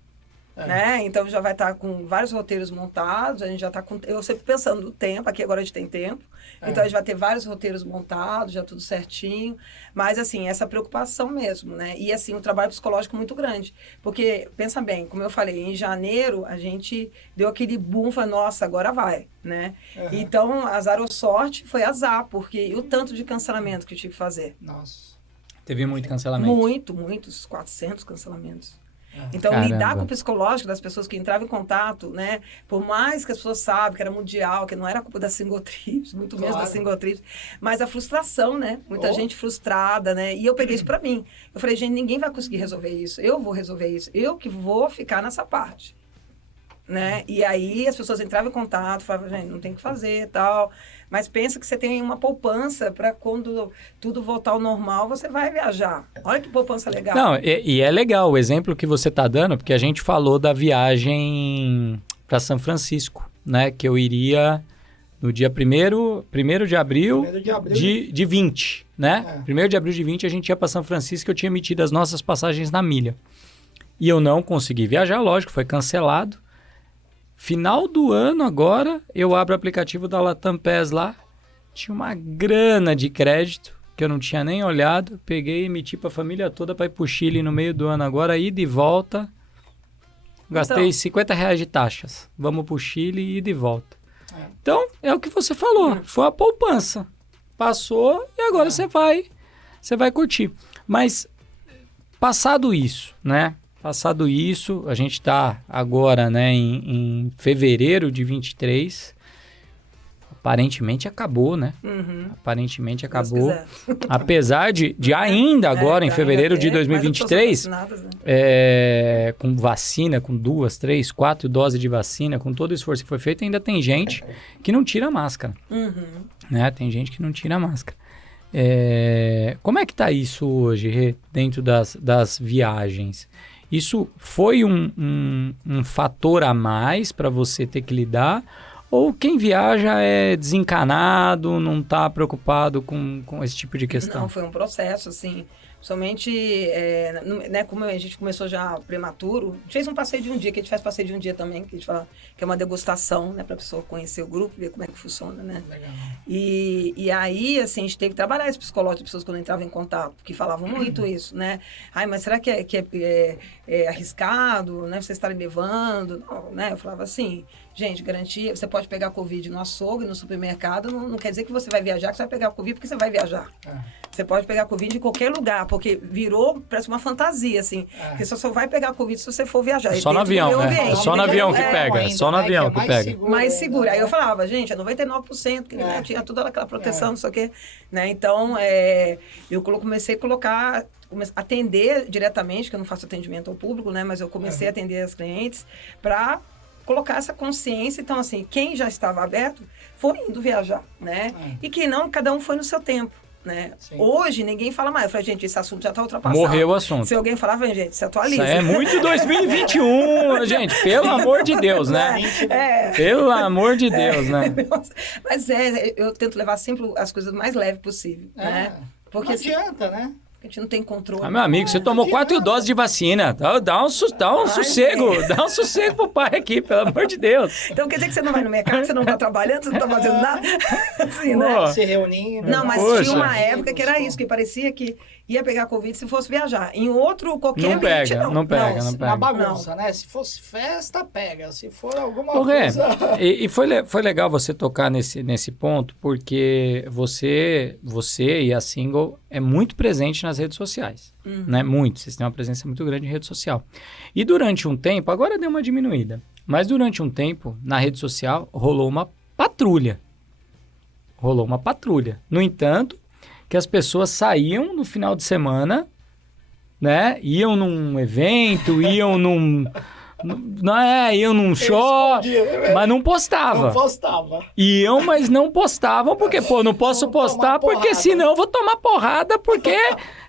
Né? Então, já vai estar com vários roteiros montados, a gente já está com... Eu sempre pensando no tempo, aqui agora a gente tem tempo, então a gente vai ter vários roteiros montados, já tudo certinho, mas, assim, essa preocupação mesmo, né? E, assim, o trabalho psicológico muito grande, porque, pensa bem, como eu falei, em janeiro a gente deu aquele boom, falou, nossa, agora vai, né? Então, azar ou sorte foi azar, porque o tanto de cancelamento que eu tive que fazer. Nossa. Teve muito cancelamento. Muitos, 400 cancelamentos. Então, Caramba. lidar com o psicológico das pessoas que entravam em contato, né? Por mais que as pessoas sabem que era mundial, que não era culpa da single trips, muito menos da single trips, mas a frustração, né? Muita gente frustrada, né? E eu peguei isso pra mim. Eu falei, gente, ninguém vai conseguir resolver isso. Eu vou resolver isso. Eu que vou ficar nessa parte. Né? E aí as pessoas entravam em contato, falavam, gente, não tem o que fazer e tal. Mas pensa que você tem uma poupança para quando tudo voltar ao normal, você vai viajar. Olha que poupança legal. Não, e é legal o exemplo que você está dando, porque a gente falou da viagem para São Francisco, né? Que eu iria no dia 1º de abril de 20, né? 1º de abril de 20 a gente ia para São Francisco, eu tinha emitido as nossas passagens na milha. E eu não consegui viajar, lógico, foi cancelado. Final do ano agora, eu abro o aplicativo da Latam PES lá, tinha uma grana de crédito que eu não tinha nem olhado, peguei e emiti para a família toda para ir pro Chile no meio do ano agora, ida e volta, gastei R$50 de taxas, vamos pro Chile e ida e volta. Então, é o que você falou, foi a poupança, passou e agora você vai curtir. Mas, passado isso, né? Passado isso, a gente está agora, né, em fevereiro de 23. Aparentemente acabou, né? Aparentemente acabou. Apesar de ainda agora, em fevereiro de 2023, com vacina, com 2, 3, 4 doses de vacina, com todo o esforço que foi feito, ainda tem gente que não tira a máscara. Né? Tem gente que não tira a máscara. Como é que está isso hoje, dentro das viagens? Isso foi um fator a mais para você ter que lidar? Ou quem viaja é desencanado, não está preocupado com esse tipo de questão? Não, foi um processo, assim. Somente, né, como a gente começou já prematuro, a gente fez um passeio de um dia, que a gente faz passeio de um dia também, que a gente fala que é uma degustação, né, para a pessoa conhecer o grupo, ver como é que funciona, né? Legal. E aí, assim, a gente teve que trabalhar esse psicológico de pessoas quando entravam em contato, que falavam muito isso, né? Ai, mas será que é arriscado, né, vocês estarem levando? Não, né? Eu falava assim, gente, garantia, você pode pegar Covid no açougue, no supermercado, não quer dizer que você vai viajar, que você vai pegar Covid porque você vai viajar. Você pode pegar Covid em qualquer lugar, porque parece uma fantasia, assim. Porque você só vai pegar Covid se você for viajar. Só no avião, né? É só no avião que pega. Só no avião que pega. Mais seguro. Aí eu falava, gente, é 99%, que tinha toda aquela proteção, não sei o quê. Né? Então, eu comecei a atender diretamente, que eu não faço atendimento ao público, né? Mas eu comecei a atender as clientes para colocar essa consciência. Então, assim, quem já estava aberto foi indo viajar, né? E quem não, cada um foi no seu tempo. Né? Hoje ninguém fala mais. Eu falei, gente, esse assunto já está ultrapassado. Morreu o assunto. Se alguém falar, gente, se atualiza. Isso é muito 2021, gente, pelo amor de Deus, né? Pelo amor de Deus, né? Mas eu tento levar sempre as coisas mais leves possível, né? Porque não adianta, né? A gente não tem controle. Meu amigo, você tomou 4 doses de vacina. Dá um sossego. Dá um sossego pro pai aqui, pelo amor de Deus. Então quer dizer que você não vai no mercado, você não tá trabalhando, você não tá fazendo nada? Assim, né? Se reunindo. Não, mas Poxa. tinha uma época que era isso, que parecia que ia pegar Covid se fosse viajar. Em outro, qualquer Não ambiente, pega, não pega. Uma bagunça, né? Se fosse festa, pega. Se for alguma Rê, coisa... e foi legal você tocar nesse ponto, porque você e a Single é muito presente nas redes sociais, né? Muito, vocês têm uma presença muito grande em rede social. E durante um tempo, agora deu uma diminuída, mas durante um tempo, na rede social, rolou uma patrulha. No entanto, que as pessoas saíam no final de semana, né? Iam num evento, iam num show, mas não postava. Não postava. Iam, mas não postavam, porque, não posso postar, porque senão eu vou tomar porrada, porque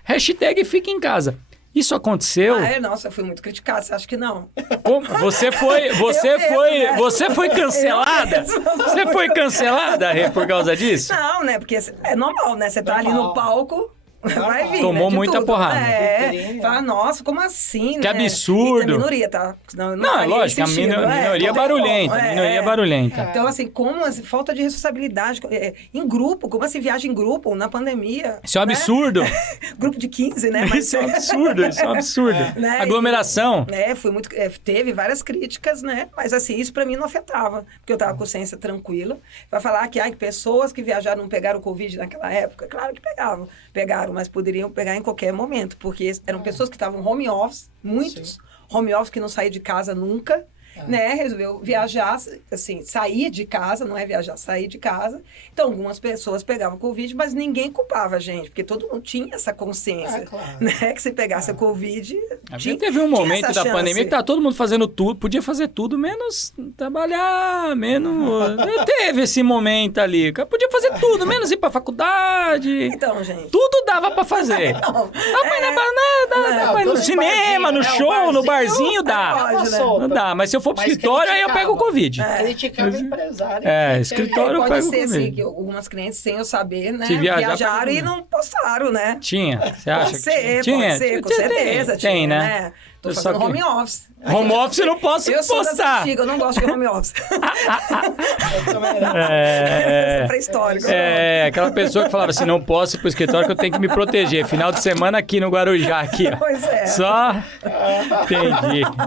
hashtag fica em casa. Isso aconteceu? Nossa, eu fui muito criticada, você acha que não? Como? Você foi cancelada? Você foi cancelada, Rê, por causa disso? Não, né? Porque é normal, né? Você tá ali no palco... Vai vir, Tomou né? muita tudo. porrada. Fala, nossa, como assim, Que né? absurdo. E a minoria, tá? Não, é lógico, a minoria barulhenta. Minoria barulhenta. Então, assim, como assim, falta de responsabilidade em grupo, como assim, viagem em grupo na pandemia. Isso é um absurdo. Grupo de 15, né? Isso é um absurdo. Né? Aglomeração. Foi muito, teve várias críticas, né? Mas, assim, isso pra mim não afetava, porque eu tava com consciência tranquila. Vai falar que pessoas que viajaram não pegaram o Covid naquela época? Claro que pegaram, mas poderiam pegar em qualquer momento, porque eram pessoas que estavam home office, muitos home office que não saíam de casa nunca, né? Resolveu viajar, assim, sair de casa, não é viajar, sair de casa. Então, algumas pessoas pegavam Covid, mas ninguém culpava a gente, porque todo mundo tinha essa consciência, né? Que se pegasse a Covid, a gente teve um momento da pandemia que tá todo mundo fazendo tudo, podia fazer tudo, menos trabalhar, menos... Teve esse momento ali, podia fazer tudo, menos ir pra faculdade. Então, gente... Tudo dava pra fazer. No cinema, no show, no barzinho, dá. Não dá, mas se eu for pro escritório, aí eu pego o Covid. Criticava empresário. Escritório eu pego o Covid. Pode ser, assim, que algumas clientes, sem eu saber, né? Viajaram e não postaram, né? Tinha, você acha pode ser, com certeza. Tem, né? Tô fazendo home office. Home office eu não posso postar. Eu não gosto de home office. Eu também não. Isso é pré-histórico. Aquela pessoa que falava assim, não posso ir pro escritório que eu tenho que me proteger. Final de semana aqui no Guarujá, aqui, ó. Pois é. Só...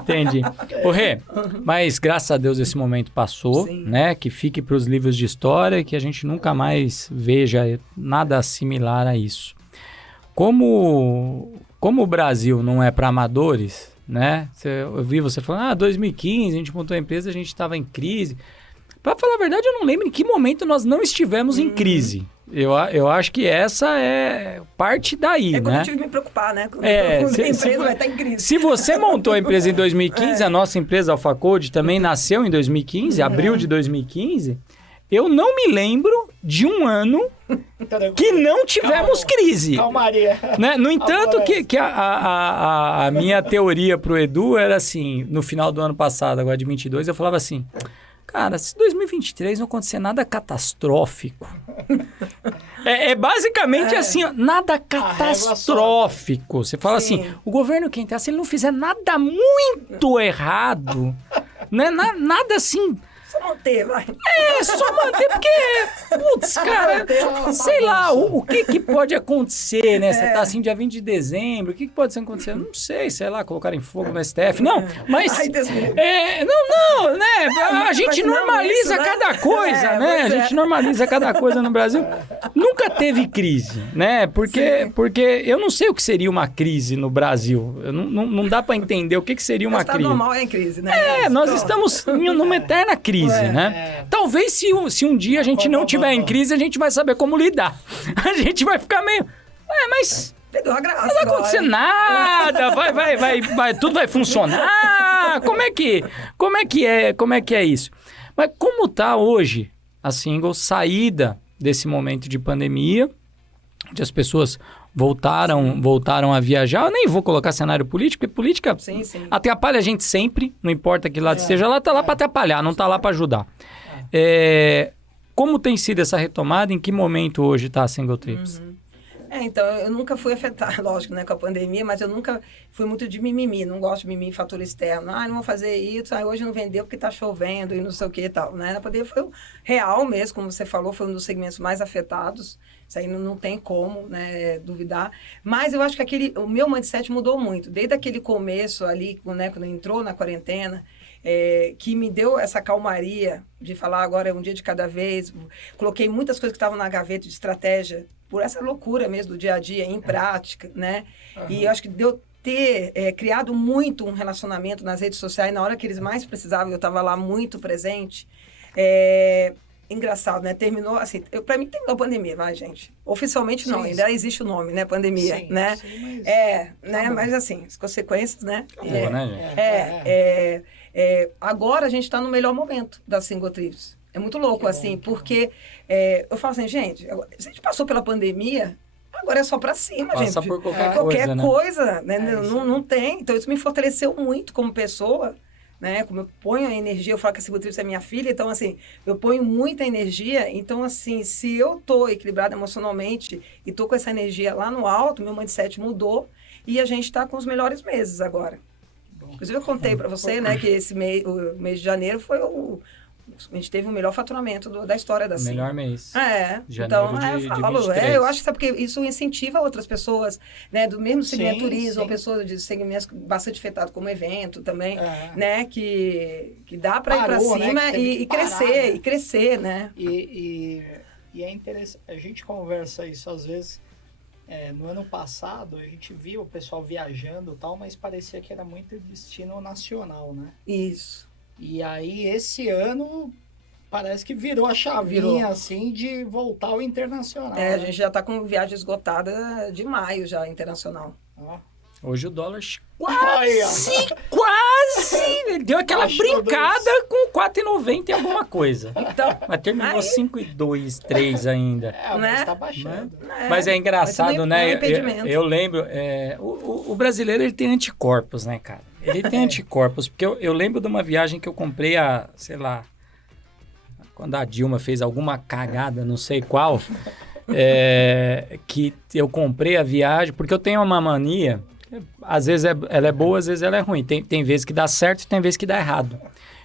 Entendi. Ô, Rê, mas graças a Deus esse momento passou, né? Que fique pros livros de história e que a gente nunca mais veja nada similar a isso. Como o Brasil não é para amadores, né? Eu vi você falando, 2015, a gente montou a empresa, a gente estava em crise. Para falar a verdade, eu não lembro em que momento nós não estivemos em crise. Eu acho que essa é parte daí, né? Quando eu tive que me preocupar, né? Quando a empresa vai estar em crise. Se você montou a empresa em 2015, a nossa empresa Alpha Code também nasceu em 2015, abril de 2015, eu não me lembro de um ano que não tivemos crise. Calmaria. Né? No entanto, que a minha teoria pro Edu era assim, no final do ano passado, agora de 22, eu falava assim, cara, se 2023 não acontecer nada catastrófico, basicamente assim, ó, nada catastrófico. Você fala assim, o governo que entrar, se ele não fizer nada muito errado, né? Nada assim... Só manter, vai. Só manter, porque, putz, cara, sei lá, o que pode acontecer, né? Você tá assim, dia 20 de dezembro, o que pode acontecer? Não sei lá, colocarem fogo no STF. Não, mas... não, né? A gente normaliza cada coisa, né? A gente normaliza cada coisa no Brasil. Nunca teve crise, né? Porque eu não sei o que seria uma crise no Brasil. Não dá pra entender o que seria uma crise. normal é em crise, né? Nós estamos numa eterna crise. Né? Talvez se um dia a gente não tiver em crise, a gente vai saber como lidar. A gente vai ficar meio... mas... Pegou a graça. Não vai acontecer nada, vai, tudo vai funcionar. Como é que é isso? Mas como tá hoje a Single, saída desse momento de pandemia, onde as pessoas voltaram a viajar? Eu nem vou colocar cenário político, porque política atrapalha a gente sempre, não importa que lado esteja lá, tá lá para atrapalhar, não tá lá para ajudar. Como tem sido essa retomada? Em que momento hoje tá a Single Trips? Então, eu nunca fui afetada, lógico, né, com a pandemia, mas eu nunca fui muito de mimimi, não gosto de mimimi em fator externo. Não vou fazer isso, hoje não vendeu porque tá chovendo e não sei o que e tal, né? A pandemia foi real mesmo, como você falou, foi um dos segmentos mais afetados. Isso aí não tem como, né, duvidar. Mas eu acho que o meu mindset mudou muito. Desde aquele começo ali, né, quando entrou na quarentena, que me deu essa calmaria de falar agora é um dia de cada vez. Coloquei muitas coisas que estavam na gaveta de estratégia, por essa loucura mesmo do dia a dia, em prática, né? E eu acho que deu ter criado muito um relacionamento nas redes sociais, na hora que eles mais precisavam, eu estava lá muito presente. Engraçado, né? Terminou, assim, para mim terminou a pandemia, vai, gente. Oficialmente não, ainda existe o nome, né? Pandemia, sim, né? Sim, né? Mas assim, as consequências, né? Acabou, né, gente? Agora a gente está no melhor momento das single trips. É muito louco, assim, porque eu falo assim, gente, se a gente passou pela pandemia, agora é só para cima, gente. Passa por qualquer coisa, né? Não tem. Então isso me fortaleceu muito como pessoa, né? Como eu ponho a energia, eu falo que a single trips é minha filha, então assim, eu ponho muita energia, então assim, se eu tô equilibrada emocionalmente e tô com essa energia lá no alto, meu mindset mudou e a gente tá com os melhores meses agora. Inclusive eu contei para você, né, que o mês de janeiro foi a gente teve o melhor faturamento da história da CIM. Melhor mês. Então, eu acho que sabe, porque isso incentiva outras pessoas, né, do mesmo segmento turismo, ou pessoas de segmentos bastante afetados como evento também, né, que dá para ir para cima, né, e crescer, né? E é interessante, a gente conversa isso às vezes. No ano passado, a gente viu o pessoal viajando e tal, mas parecia que era muito destino nacional, né? Isso. E aí, esse ano, parece que virou a chavinha, assim, de voltar ao internacional. A gente já está com viagem esgotada de maio já, internacional. Hoje o dólar quase deu aquela brincada com 4,90 e alguma coisa. Então, mas terminou 5,2, 3 ainda. Mas tá baixando. Mas é engraçado, né? Eu lembro, o brasileiro ele tem anticorpos, né, cara? Ele tem anticorpos, porque eu lembro de uma viagem que eu comprei sei lá, quando a Dilma fez alguma cagada, não sei qual, que eu comprei a viagem, porque eu tenho uma mania. Às vezes ela é boa, às vezes ela é ruim. Tem vezes que dá certo e tem vezes que dá errado.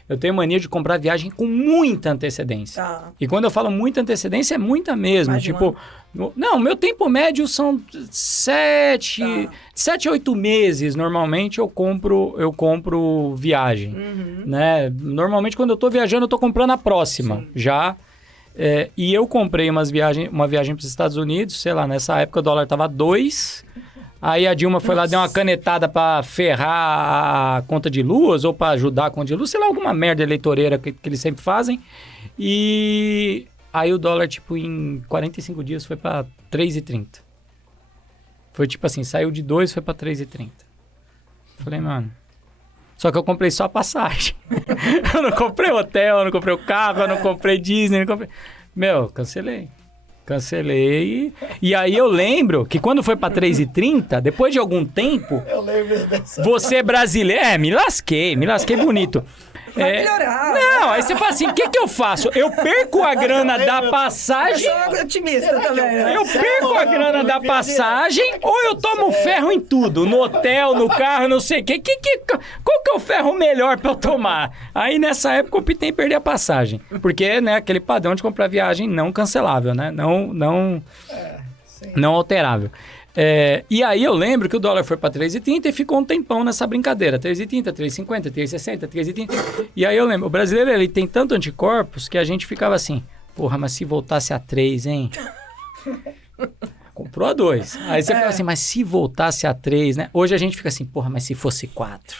Eu tenho mania de comprar viagem com muita antecedência. E quando eu falo muita antecedência, é muita mesmo. Mais tipo, meu tempo médio são 7 a 8 meses. Normalmente eu compro viagem. Né? Normalmente quando eu tô viajando, eu tô comprando a próxima. Já. E eu comprei uma viagem para os Estados Unidos, sei lá, nessa época o dólar tava 2. Aí a Dilma foi lá, deu uma canetada pra ferrar a conta de luz ou pra ajudar a conta de luz, sei lá, alguma merda eleitoreira que eles sempre fazem. E aí o dólar, tipo, em 45 dias foi pra 3,30. Foi tipo assim, saiu de 2, foi pra 3,30. Falei, mano... Só que eu comprei só a passagem. Eu não comprei hotel, eu não comprei o carro, eu não comprei Disney, não comprei... Cancelei. E aí eu lembro que quando foi pra 3,30, depois de algum tempo... Eu lembro dessa. Você é brasileiro... me lasquei bonito. Vai melhorar. Não, aí você fala assim, o que eu faço? Eu perco a grana da passagem... Eu sou otimista também. Né? Eu perco a grana da passagem ou eu tomo ferro em tudo? No hotel, no carro, não sei o quê. Qual que é o ferro melhor pra eu tomar? Aí nessa época eu optei em perder a passagem. Porque, né, aquele padrão de comprar viagem não cancelável, né? Não alterável. E aí eu lembro que o dólar foi para 3,30 e ficou um tempão nessa brincadeira. 3,30, 3,50, 3,60, 3,30. E aí eu lembro, o brasileiro ele tem tanto anticorpos que a gente ficava assim, porra, mas se voltasse a 3, hein? Comprou a 2. Aí você fala assim, mas se voltasse a 3, né? Hoje a gente fica assim, porra, mas se fosse 4?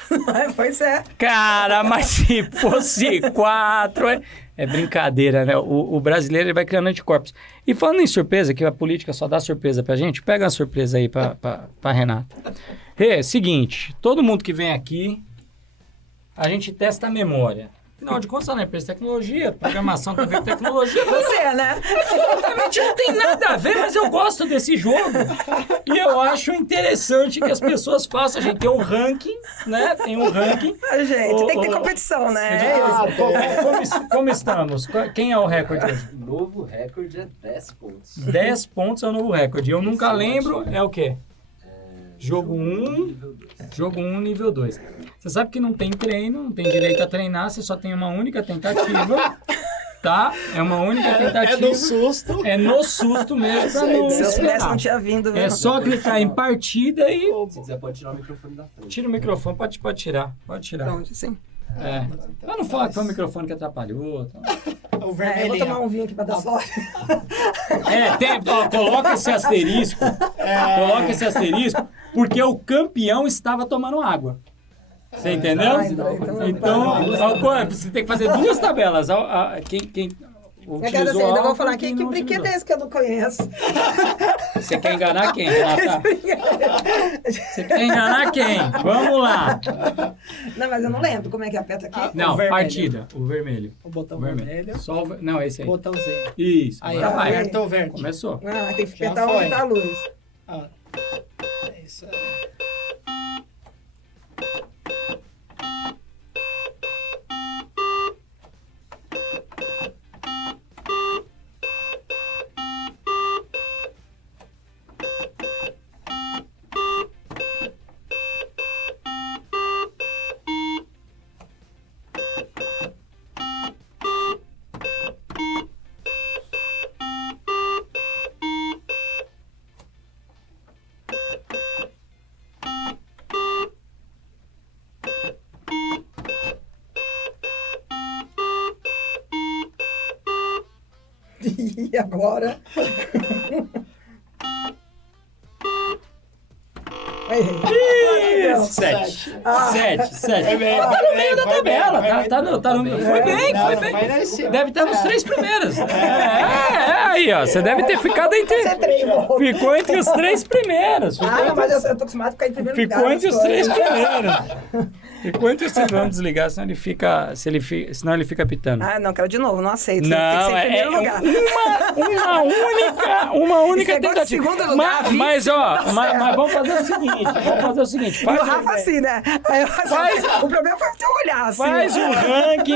Pois é. Cara, mas se fosse 4... É brincadeira, né? O brasileiro ele vai criando anticorpos. E falando em surpresa, que a política só dá surpresa pra gente, pega uma surpresa aí pra Renata. Seguinte, todo mundo que vem aqui, a gente testa a memória. Afinal de contas, na empresa de tecnologia, programação tem a ver com tecnologia. Você, né? Exatamente, não tem nada a ver, mas eu gosto desse jogo. E eu acho interessante que as pessoas façam. A gente tem um ranking, né? Tem um ranking. Gente, tem que ter competição, né? Como estamos? Quem é o recorde hoje? O novo recorde é 10 pontos. 10 pontos é o novo recorde. Eu nunca lembro, é o quê? Jogo 1, jogo 1, nível 2. Você sabe que não tem treino, não tem direito a treinar, você só tem uma única tentativa, tá? É uma única tentativa. É no susto. É no susto mesmo, pra não Se eu soubesse, não esperar. tinha vindo. Viu? É só clicar em partida e... Se quiser, pode tirar o microfone da frente. Tira o microfone, pode tirar, pode tirar. Pronto, sim. É. Pra não falar que foi o microfone que atrapalhou. Tá? O Eu vou vermelhinho. tomar um vinho aqui pra dar sorte. Coloca esse asterisco. Coloca esse asterisco, porque o campeão estava tomando água. Você entendeu? Então, você tem que fazer 2 tabelas. Quem Eu quero assim, ainda vou falar aqui, que brinquedo utilizou. é esse que eu não conheço? Você quer enganar quem, Renata? Você quer enganar quem? Vamos lá. Não, mas eu não lembro como é que aperta aqui. Não, O vermelho. partida. O vermelho. O botão O vermelho. vermelho. Só não, esse aí. Botãozinho. Isso. Aí, Agora vai. apertou o verde. Começou. Ah, tem que Já apertar foi. onde tá a luz. Ah, é isso aí. E agora? Aí. 7. Ah. 7. Foi bem, Tá no meio da foi bem, tabela. foi Tá bem. no. Foi bem, Não, foi não bem. foi lá em cima. Deve estar nos 3 primeiros. Aí, ó. Você deve ter ficado entre. Você treinou. Ficou entre os 3 primeiros. Ah, não, mas eu tô acostumado a ficar em primeiro lugar. Ficou entre os nas 3 coisas. primeiros. Ficou entre os 3. Vamos desligar, senão ele fica. Senão ele fica pitando. Ah, não, quero de novo, não aceito. Não, tem que ser em é primeiro lugar. uma única Esse negócio de tentativa. segundo lugar, Mas, ó, tá mas certo. vamos fazer o seguinte. E o Rafa assim, né? Aí eu, o problema foi o teu olhar, assim.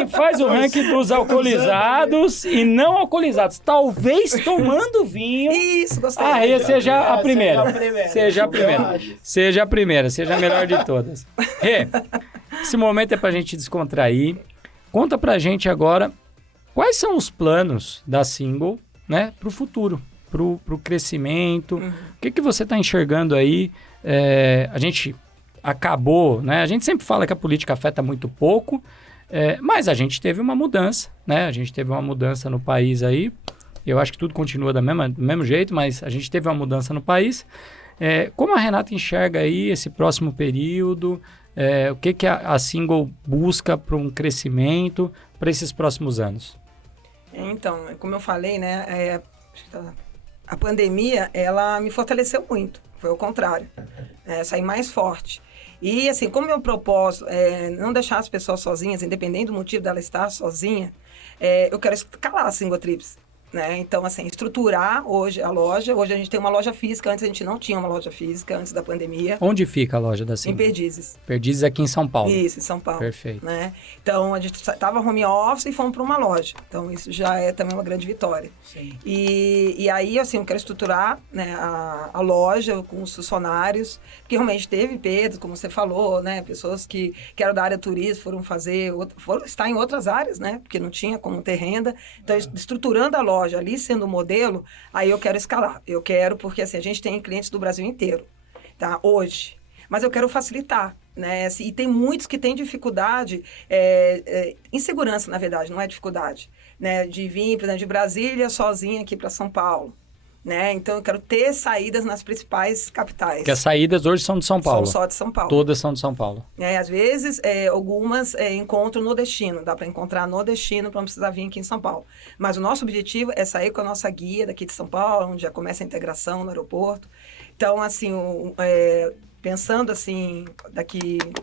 Faz o ranking dos alcoolizados e não alcoolizados. Talvez tomando vinho. Isso, gostei. A Rê seja a É, primeira. seja a primeira. Seja a primeira, seja a melhor de todas. Rê, esse momento é pra gente descontrair. Conta pra gente agora quais são os planos da Single, né, pro futuro, pro crescimento. O que você tá enxergando aí? A gente acabou, né? A gente sempre fala que a política afeta muito pouco, mas a gente teve uma mudança, né? A gente teve uma mudança no país aí. Eu acho que tudo continua do mesmo jeito, mas a gente teve uma mudança no país. Como a Renata enxerga aí esse próximo período? O que a Single busca para um crescimento para esses próximos anos? Então, como eu falei, né? A pandemia, ela me fortaleceu muito. Foi o contrário. Saí mais forte. E, assim, como meu propósito é não deixar as pessoas sozinhas, independente do motivo dela estar sozinha, eu quero escalar a Single Trips. Né? Então, assim, estruturar hoje a loja. Hoje a gente tem uma loja física. Antes a gente não tinha uma loja física, antes da pandemia. Onde fica a loja da Em Single? Perdizes. Perdizes aqui em São Paulo. Isso, em São Paulo. Perfeito. Né? Então, a gente estava home office e fomos para uma loja. Então, isso já é também uma grande vitória. Sim. E aí, assim, eu quero estruturar, né, a loja com os funcionários, porque realmente teve perdas, como você falou, né? Pessoas que eram da área turismo foram estar em outras áreas, né? Porque não tinha como ter renda. Então, estruturando a loja ali, sendo o modelo, aí eu quero escalar. Eu quero, porque assim, a gente tem clientes do Brasil inteiro, tá? Hoje. Mas eu quero facilitar, né? Assim, e tem muitos que têm dificuldade, insegurança, na verdade, não é dificuldade, né? De vir, por exemplo, de Brasília sozinha aqui para São Paulo, né? Então, eu quero ter saídas nas principais capitais. Que as saídas hoje são de São Paulo. São só de São Paulo. Todas são de São Paulo. Às vezes, algumas encontram no destino. Dá para encontrar no destino para não precisar vir aqui em São Paulo. Mas o nosso objetivo é sair com a nossa guia daqui de São Paulo, onde já começa a integração no aeroporto. Então, assim, pensando assim,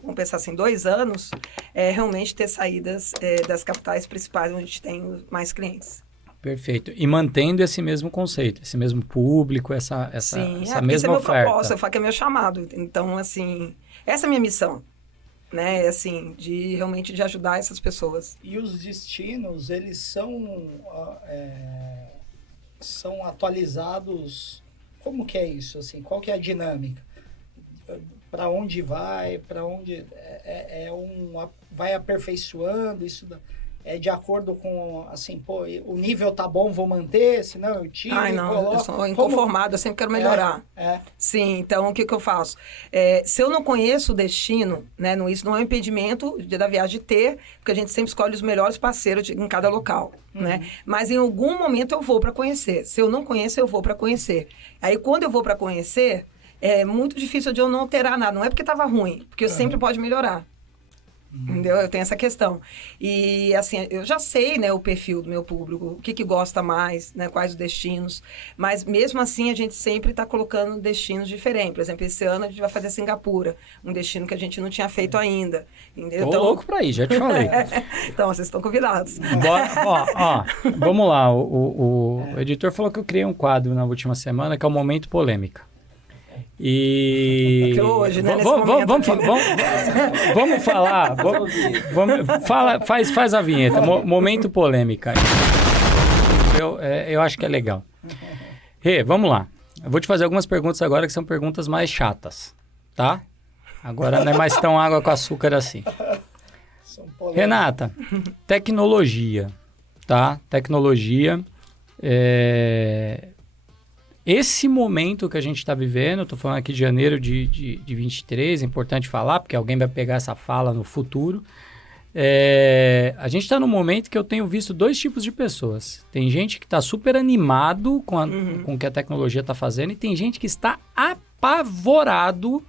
vamos pensar assim, 2 anos, é realmente ter saídas das capitais principais onde a gente tem mais clientes. Perfeito. E mantendo esse mesmo conceito, esse mesmo público, essa mesma esse é meu oferta. propósito, eu falo que é meu chamado. Então, assim, essa é a minha missão, né? Assim, realmente de ajudar essas pessoas. E os destinos, eles são atualizados. Como que é isso, assim? Qual que é a dinâmica? Para onde vai? Para onde vai aperfeiçoando isso? É de acordo com, assim, pô, o nível tá bom, vou manter, senão eu tiro e coloco. Eu sou inconformada, eu sempre quero melhorar. Sim, então o que eu faço? Se eu não conheço o destino, né, isso não é um impedimento da viagem de ter, porque a gente sempre escolhe os melhores parceiros em cada local, né? Mas em algum momento eu vou para conhecer. Se eu não conheço, eu vou para conhecer. Aí quando eu vou para conhecer, é muito difícil de eu não alterar nada. Não é porque estava ruim, porque eu sempre pode melhorar. Entendeu? Eu tenho essa questão. E, assim, eu já sei, né, o perfil do meu público, o que gosta mais, né, quais os destinos. Mas, mesmo assim, a gente sempre está colocando destinos diferentes. Por exemplo, esse ano a gente vai fazer Singapura, um destino que a gente não tinha feito ainda. Entendeu? Tô louco pra ir, já te falei. Então, vocês estão convidados. Vamos lá. O editor falou que eu criei um quadro na última semana, que é o Momento Polêmica. E hoje, né, vamos falar. Faz a vinheta. Momento polêmica. Eu acho que é legal. Rê, vamos lá. Eu vou te fazer algumas perguntas agora que são perguntas mais chatas, tá? Agora não é mais tão água com açúcar assim. Renata, tecnologia, tá? Tecnologia. Esse momento que a gente está vivendo, estou falando aqui de janeiro de 23, é importante falar, porque alguém vai pegar essa fala no futuro. A gente está num momento que eu tenho visto 2 tipos de pessoas. Tem gente que está super animado com o que a tecnologia está fazendo e tem gente que está apavorado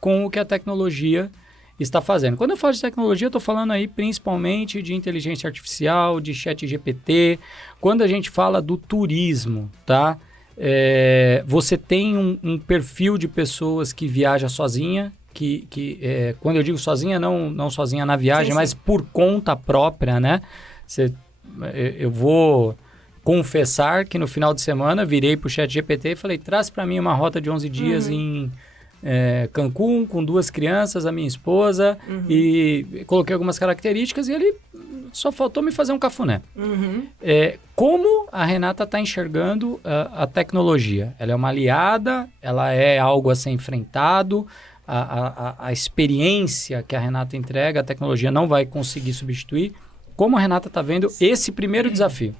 com o que a tecnologia está fazendo. Quando eu falo de tecnologia, eu estou falando aí principalmente de inteligência artificial, de ChatGPT. Quando a gente fala do turismo, tá? Você tem um perfil de pessoas que viaja sozinha, quando eu digo sozinha, não sozinha na viagem, sim. Mas por conta própria, né? Eu vou confessar que no final de semana virei para o ChatGPT e falei, traz para mim uma rota de 11 dias em Cancún, com 2 crianças, a minha esposa, e coloquei algumas características e ele só faltou me fazer um cafuné. Como a Renata está enxergando a tecnologia? Ela é uma aliada? Ela é algo a ser enfrentado? A experiência que a Renata entrega, a tecnologia não vai conseguir substituir. Como a Renata está vendo esse primeiro desafio?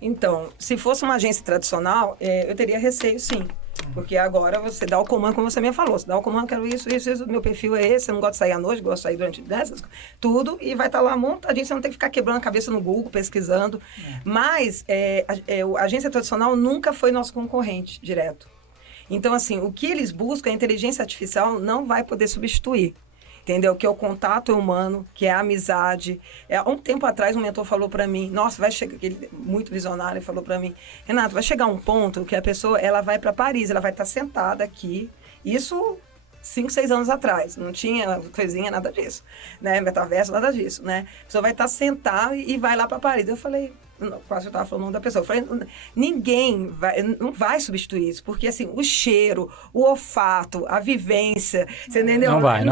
Então, se fosse uma agência tradicional, eu teria receio, sim. Porque agora você dá o comando, como você me falou, você dá o comando, quero isso, meu perfil é esse, eu não gosto de sair à noite, gosto de sair durante tudo, e vai estar lá montadinho, você não tem que ficar quebrando a cabeça no Google, pesquisando. Mas a agência tradicional nunca foi nosso concorrente direto. Então, assim, o que eles buscam, a inteligência artificial não vai poder substituir. Entendeu? Que é o contato humano, que é a amizade. Há um tempo atrás, um mentor falou para mim, nossa, vai chegar, ele muito visionário, falou para mim, Renato, vai chegar um ponto que a pessoa, ela vai para Paris, ela vai estar sentada aqui, isso 5, 6 anos atrás, não tinha coisinha, nada disso, né? Metaverso, nada disso, né? A pessoa vai estar sentada e vai lá para Paris. Eu falei, quase eu estava falando o nome da pessoa. Eu falei, ninguém não vai substituir isso, porque assim, o cheiro, o olfato, a vivência, você entendeu? Não vai.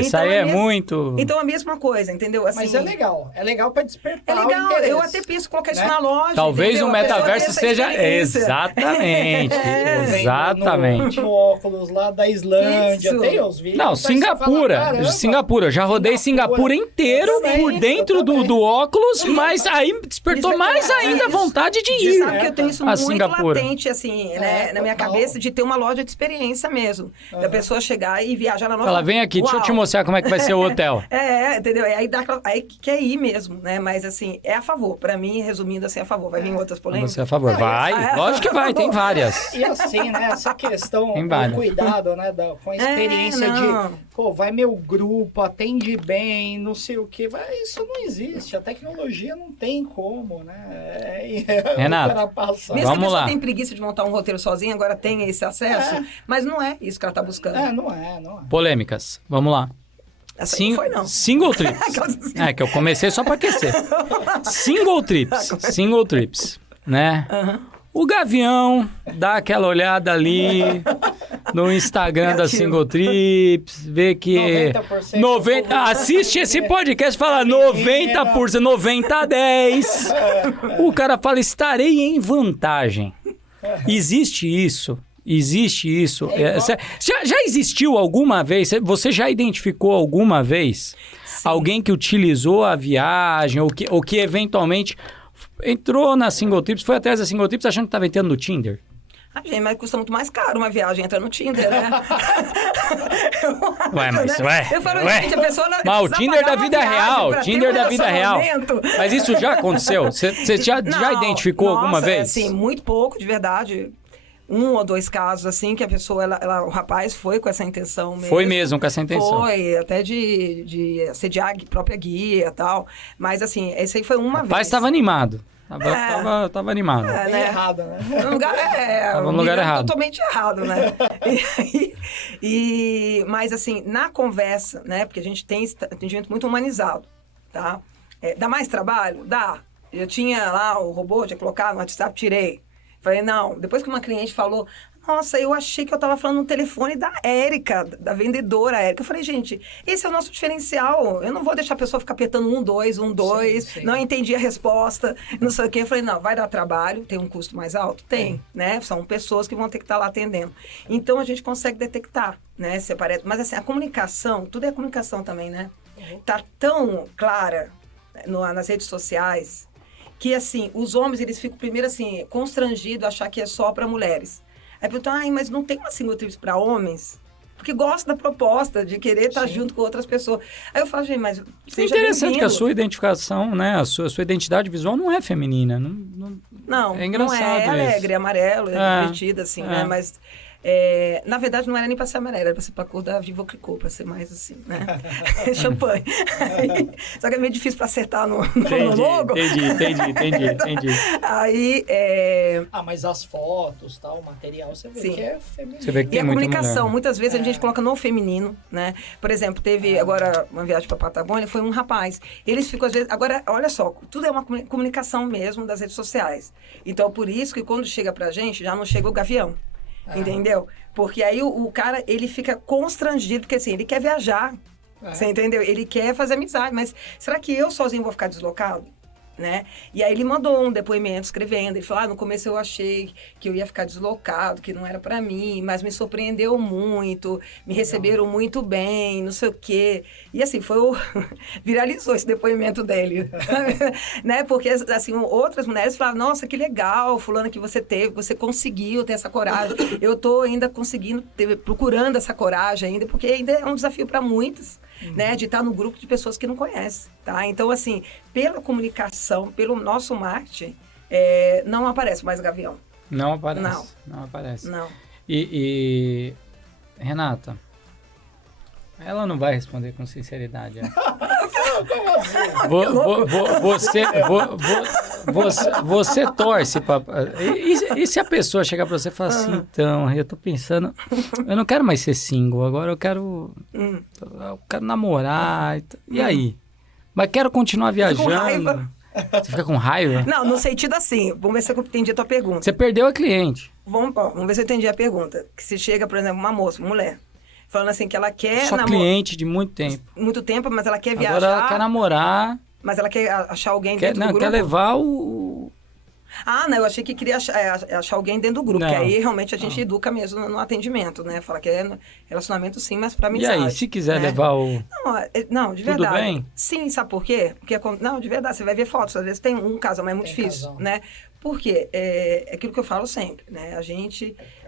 Isso aí é muito... Então, a mesma coisa, entendeu? Assim, mas é legal para despertar o interesse. Eu até penso em colocar isso na loja. Talvez entendeu? o metaverso seja... Exatamente. Exatamente. No óculos lá da Islândia, tem os vídeos. Não, Singapura. Eu já rodei Singapura inteiro por dentro do óculos, mas aí despertou mais ainda a vontade de ir. Você sabe que eu tenho isso muito Singapura. Latente, assim, né, na minha cabeça, de ter uma loja de experiência mesmo. Da pessoa chegar e viajar na nossa... Fala, vem aqui, deixa eu te mostrar como é que vai ser o hotel. Entendeu? Aí quer ir mesmo, né? Mas, assim, é a favor. Pra mim, resumindo, assim, é a favor. Vai vir outras polêmicas? Você é a favor. Vai, lógico que vai, tem várias. E assim, né, essa questão do cuidado, né, com a experiência vai meu grupo, atende bem, não sei o quê. Isso não existe. A tecnologia não tem tem como, né? Renato, ultrapassar. Mesmo que a Vamos pessoa lá. tem preguiça de montar um roteiro sozinha, agora tem esse acesso, mas não é isso que ela tá buscando. Não é. Polêmicas. Vamos lá. Essa aí não foi, não. Single trips. É, que eu comecei só pra aquecer. Single trips, né? O Gavião dá aquela olhada ali no Instagram da Single Trips, vê que 90% assiste esse podcast e fala 90%, 90-10. O cara fala, estarei em vantagem. Existe isso. Já existiu alguma vez? Você já identificou alguma vez alguém que utilizou a viagem ou que eventualmente entrou na Single Trips, foi atrás da Single Trips achando que estava entrando no Tinder? Gente, mas custa muito mais caro uma viagem, entra no Tinder, né? Eu falo, gente, a pessoa não mas o Tinder da vida real, Tinder da vida real. Mas isso já aconteceu? Você já identificou alguma vez? Assim, muito pouco, de verdade. 1 ou 2 casos, assim, que a pessoa, o rapaz foi com essa intenção mesmo. Foi mesmo com essa intenção. Foi, até de assediar a própria guia e tal. Mas, assim, esse aí foi uma vez. O rapaz estava animado. Tava animado. Né? Errado, né? No lugar Tava no lugar errado. Totalmente errado, né? Mas, assim, na conversa, né? Porque a gente tem atendimento muito humanizado, tá? Dá mais trabalho? Dá. Eu tinha lá o robô, tinha colocado no WhatsApp, tirei. Falei, não. Depois que uma cliente falou, nossa, eu achei que eu estava falando no telefone da Érica, da vendedora Érica. Eu falei, gente, esse é o nosso diferencial. Eu não vou deixar a pessoa ficar apertando 1, 2, Sim. não entendi a resposta, não sei o quê. Eu falei, não, vai dar trabalho, tem um custo mais alto? Tem, né? São pessoas que vão ter que estar lá atendendo. Então, a gente consegue detectar, né? Mas, assim, a comunicação, tudo é comunicação também, né? Tá tão clara nas redes sociais que, assim, os homens, eles ficam primeiro, assim, constrangidos a achar que é só para mulheres. Aí perguntam, mas não tem uma Single Trips para homens? Porque gosta da proposta de querer estar junto com outras pessoas. Aí eu falo, gente, mas seja interessante bem-vindo. que a sua identificação, né, a sua identidade visual não é feminina. Não, é engraçado não é alegre, isso. é amarelo, é divertida, assim, né? Mas, na verdade, não era nem para ser amarela, era para ser para cor da Vivo Clicô, para ser mais assim, né? Champanhe. Só que é meio difícil para acertar no logo. Entendi. Aí, mas as fotos, tal, o material, você vê que é feminino. Você vê que tem e a comunicação, mulher. muitas vezes a gente coloca no feminino, né? Por exemplo, teve agora uma viagem para Patagônia, foi um rapaz. Eles ficam às vezes... Agora, olha só, tudo é uma comunicação mesmo das redes sociais. Então, por isso que quando chega pra gente, já não chega o Gavião. Entendeu? Porque aí o cara, ele fica constrangido, porque assim, ele quer viajar. Você entendeu? Ele quer fazer amizade, mas será que eu sozinho vou ficar deslocado? Né? E aí ele mandou um depoimento escrevendo, ele falou, no começo eu achei que eu ia ficar deslocado, que não era pra mim, mas me surpreendeu muito, me receberam muito bem, não sei o quê. E assim, viralizou esse depoimento dele, né? Porque assim, outras mulheres falavam, nossa, que legal, fulana que você teve, você conseguiu ter essa coragem. Eu tô ainda procurando essa coragem ainda, porque ainda é um desafio para muitas, né? De estar no grupo de pessoas que não conhecem, tá? Então, assim, pela comunicação, pelo nosso marketing, não aparece mais Gavião. Não aparece. Não. E Renata, ela não vai responder com sinceridade. Né? Como assim? Você torce pra... E se a pessoa chegar pra você e falar assim, então, eu tô pensando, eu não quero mais ser single, agora eu quero namorar. E aí? Mas quero continuar viajando. Com raiva. Você fica com raiva? Não, no sentido assim, vamos ver se eu entendi a tua pergunta. Você perdeu a cliente. Vamos ver se eu entendi a pergunta. Que se chega, por exemplo, uma moça, uma mulher, falando assim que ela quer Sua cliente de muito tempo. Muito tempo, mas ela quer viajar. Agora ela quer namorar. Mas ela quer achar alguém dentro do grupo. Quer levar o... Não, eu achei que queria achar alguém dentro do grupo, que aí realmente a gente educa mesmo no atendimento, né? Fala que é relacionamento sim, mas pra amizade. E aí, se quiser levar o... Não, de Tudo verdade. bem? Sim, sabe por quê? Porque, não, de verdade, você vai ver fotos, às vezes tem um casal, mas é muito difícil, né? Por quê? É aquilo que eu falo sempre, né?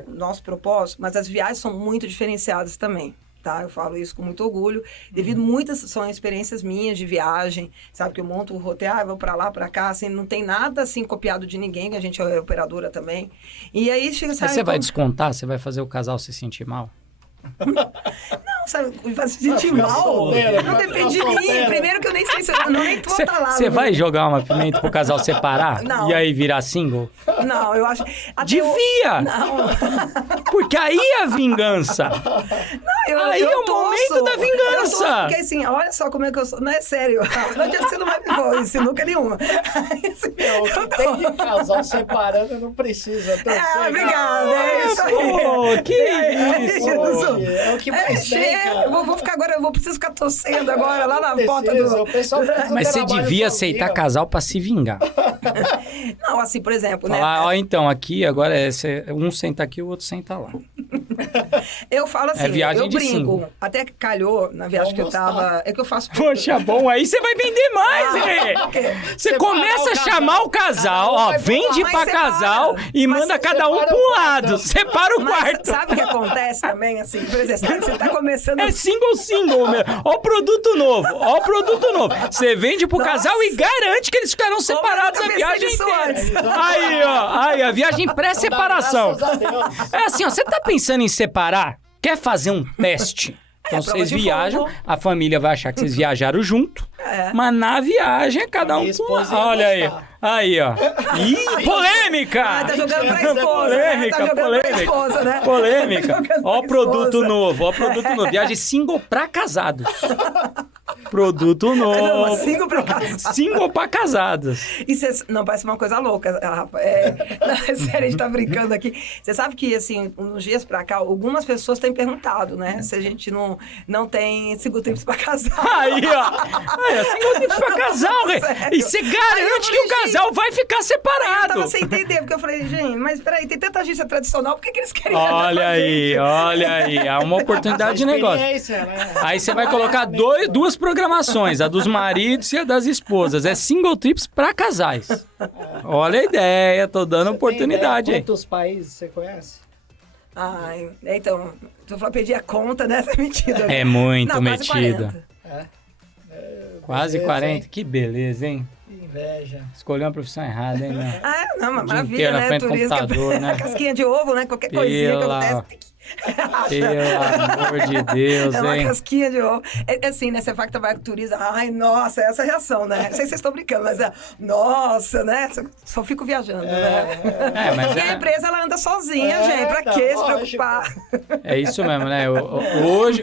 Nosso propósito, mas as viagens são muito diferenciadas também. Tá? Eu falo isso com muito orgulho, devido muitas são experiências minhas de viagem, sabe, que eu monto o roteiro, vou pra lá, pra cá, assim, não tem nada assim copiado de ninguém, que a gente é operadora também. E aí chega... Você vai descontar? Você vai fazer o casal se sentir mal? Não, sabe, me faz sentir Fica mal. solteira, Não fica depende de mim. solteira. Primeiro que eu nem sei se eu nem vou estar lá. Você vai jogar uma pimenta pro casal separar? Não. E aí virar single? Não, eu acho... até Devia! Não. Porque aí é a vingança. Aí é o momento da vingança. Eu torço, porque assim, olha só como é que eu sou. Não é sério. Não adianta você não vai me pôr em sinuca nenhuma. Assim, O que tem de casal separando não precisa torcer. Obrigada. É isso aí. Pô, que isso? É o que mais tem, cara. Eu vou ficar agora, preciso ficar torcendo agora lá na porta Precisa, o do... pessoal faz o Mas você trabalho devia sozinho. aceitar casal pra se vingar. Não, assim, por exemplo, né? Falar, ó, então, aqui agora um senta aqui, o outro senta lá. Eu falo assim, É viagem eu de brinco. single. Até que calhou na viagem que eu tava... É que eu faço... Poxa, bom, aí você vai vender mais, Rê. Você Separar começa o a chamar o casal, Cada um ó, vai vende Mas pra separa. casal e Mas manda cada um separa pra o um quarto. lado. Separa o Mas quarto. sabe o que acontece também, assim? Por exemplo, você tá começando... É single mesmo. Ó o produto novo, ó o produto novo. Você vende pro Nossa. casal e garante que eles ficarão separados eu a nunca pensei viagem nisso inteira. antes. Aí, ó, aí, a viagem pré-separação. Graças a Deus. É assim, ó, você tá pensando em separar? Quer fazer um teste? Então prova vocês de viajam, fogo. a família vai achar que vocês viajaram junto, mas na viagem é cada um minha com esposa ia olha aí, gostar. aí, ó. Ih, polêmica! Ah, tá jogando pra esposa, polêmica, né? Tá jogando polêmica. pra esposa, né? Polêmica. Tá jogando Ó o pra produto esposa. novo, ó o produto novo. Viagem single pra casados. Produto novo. Single pra casa. Single pra casados. E cê, não, parece uma coisa louca, Rafa. Não, é sério, a gente tá brincando aqui. Você sabe que, assim, uns dias pra cá, algumas pessoas têm perguntado, né? Se a gente não tem single trips pra casal. Aí, ó. Aí, ó, single trips pra casal, Rê. Sério. E você Aí eu garante falei, que o casal vai ficar Eu separado. tava sem entender, porque eu falei, gente, mas peraí, tem tanta agência tradicional, por que eles querem Olha aí, olha aí. É uma oportunidade de negócio. Experiência, né? Aí você vai colocar duas programações, a dos maridos e a das esposas. É single trips pra casais. Olha a ideia, tô dando Você oportunidade tem aí. ideia quantos países você conhece? Ai, então, tu falou pedir a conta, né? Essa é mentira. É muito Não, quase metida. 40. Quase Beleza, 40. hein? Que beleza, hein? Que inveja. Escolheu uma profissão errada, hein, meu? Ah, não, mas Dia maravilha, inteiro na né? frente do Turismo, computador, né? casquinha de ovo, né? Qualquer coisinha que Pela- acontece, tem que... Pelo amor de Deus, É uma hein? casquinha de ovo. É assim, né? Você fala que trabalha com turismo. Ai, nossa, essa é a reação, né? Não sei se vocês estão brincando, mas é... Nossa, né? Só fico viajando, né? É, mas Porque a é, empresa, ela anda sozinha, É, gente. Pra tá, quê se lógico. preocupar? é isso mesmo, né?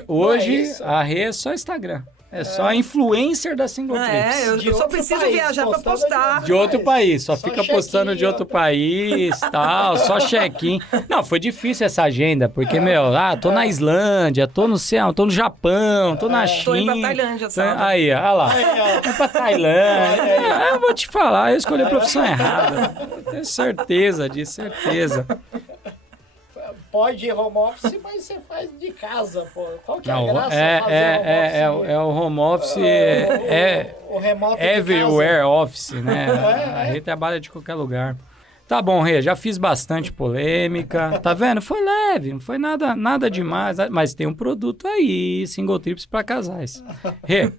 Hoje isso. a Rê é só Instagram. É só influencer da single trips. É, eu De só outro preciso país, viajar pra postando postar. De outro país, só Só fica postando de check-in, outro país, tal, só check-in. Não, foi difícil essa agenda, porque, meu, tô na Islândia, tô no céu, tô no Japão, tô na China. Tô indo pra Tailândia, sabe? Aí, ó lá. Aí, ó. Vou pra Tailândia. Eu vou te falar, eu escolhi a profissão errada. Eu tenho certeza disso, certeza. Pode ir home office, mas você faz de casa, pô. Qual que é a Não, graça? fazer home office? é o home office, é o remoto de everywhere casa. office, né? A Rê trabalha de qualquer lugar. Tá bom, Rê, já fiz bastante polêmica. Tá vendo? Foi leve, não foi nada demais, mas tem um produto aí, single trips para casais. Rê,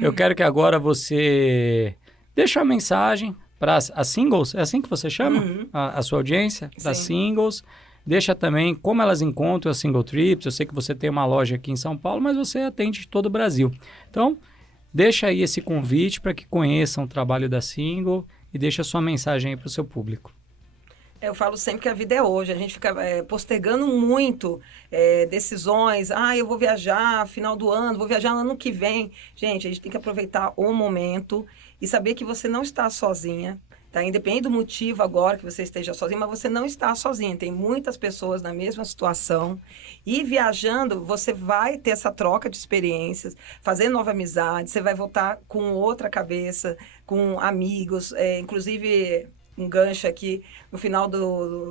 eu quero que agora você deixe uma mensagem para as singles, é assim que você chama? A sua audiência? Das Sim. singles. Deixa também como elas encontram a Single Trips. Eu sei que você tem uma loja aqui em São Paulo, mas você atende todo o Brasil. Então, deixa aí esse convite para que conheçam o trabalho da Single e deixa a sua mensagem aí para o seu público. Eu falo sempre que a vida é hoje. A gente fica postergando muito decisões. Ah, eu vou viajar final do ano, vou viajar no ano que vem. Gente, a gente tem que aproveitar o momento e saber que você não está sozinha. Tá? Independente do motivo agora que você esteja sozinha, mas você não está sozinha. Tem muitas pessoas na mesma situação. E viajando, você vai ter essa troca de experiências, fazer nova amizade, você vai voltar com outra cabeça, com amigos. Inclusive, um gancho aqui, no final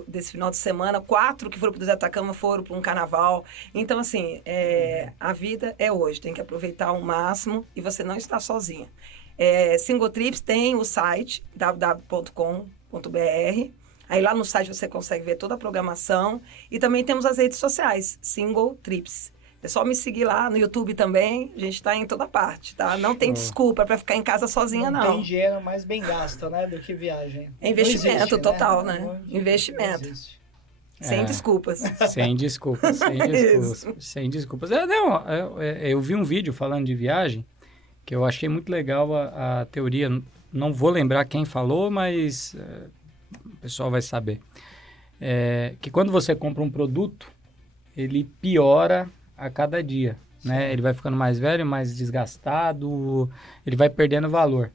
desse final de semana, 4 que foram para o Zé Atacama foram para um carnaval. Então, assim, a vida é hoje. Tem que aproveitar ao máximo e você não está sozinha. Single Trips tem o site www.com.br. Aí lá no site você consegue ver toda a programação. E também temos as redes sociais, Single Trips. É só me seguir lá no YouTube também. A gente está em toda parte, tá? Não tem desculpa para ficar em casa sozinha, Não não. tem dinheiro mais bem gasto, né? Do que viagem. É investimento Não existe, total, né? Não Investimento. existe. Sem desculpas. Sem desculpas, sem desculpas. Sem desculpas. Eu vi um vídeo falando de viagem que eu achei muito legal a teoria. Não vou lembrar quem falou, mas o pessoal vai saber. Que quando você compra um produto, ele piora a cada dia. Né? Ele vai ficando mais velho, mais desgastado, ele vai perdendo valor.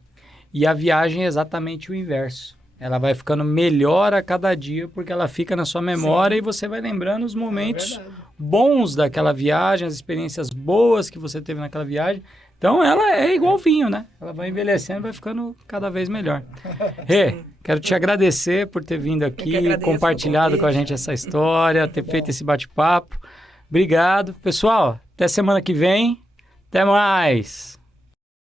E a viagem é exatamente o inverso. Ela vai ficando melhor a cada dia, porque ela fica na sua memória e você vai lembrando os momentos bons daquela viagem, as experiências boas que você teve naquela viagem. Então, ela é igual vinho, né? Ela vai envelhecendo, vai ficando cada vez melhor. Rê, quero te agradecer por ter vindo aqui, compartilhado com a gente essa história, ter feito esse bate-papo. Obrigado. Pessoal, até semana que vem. Até mais!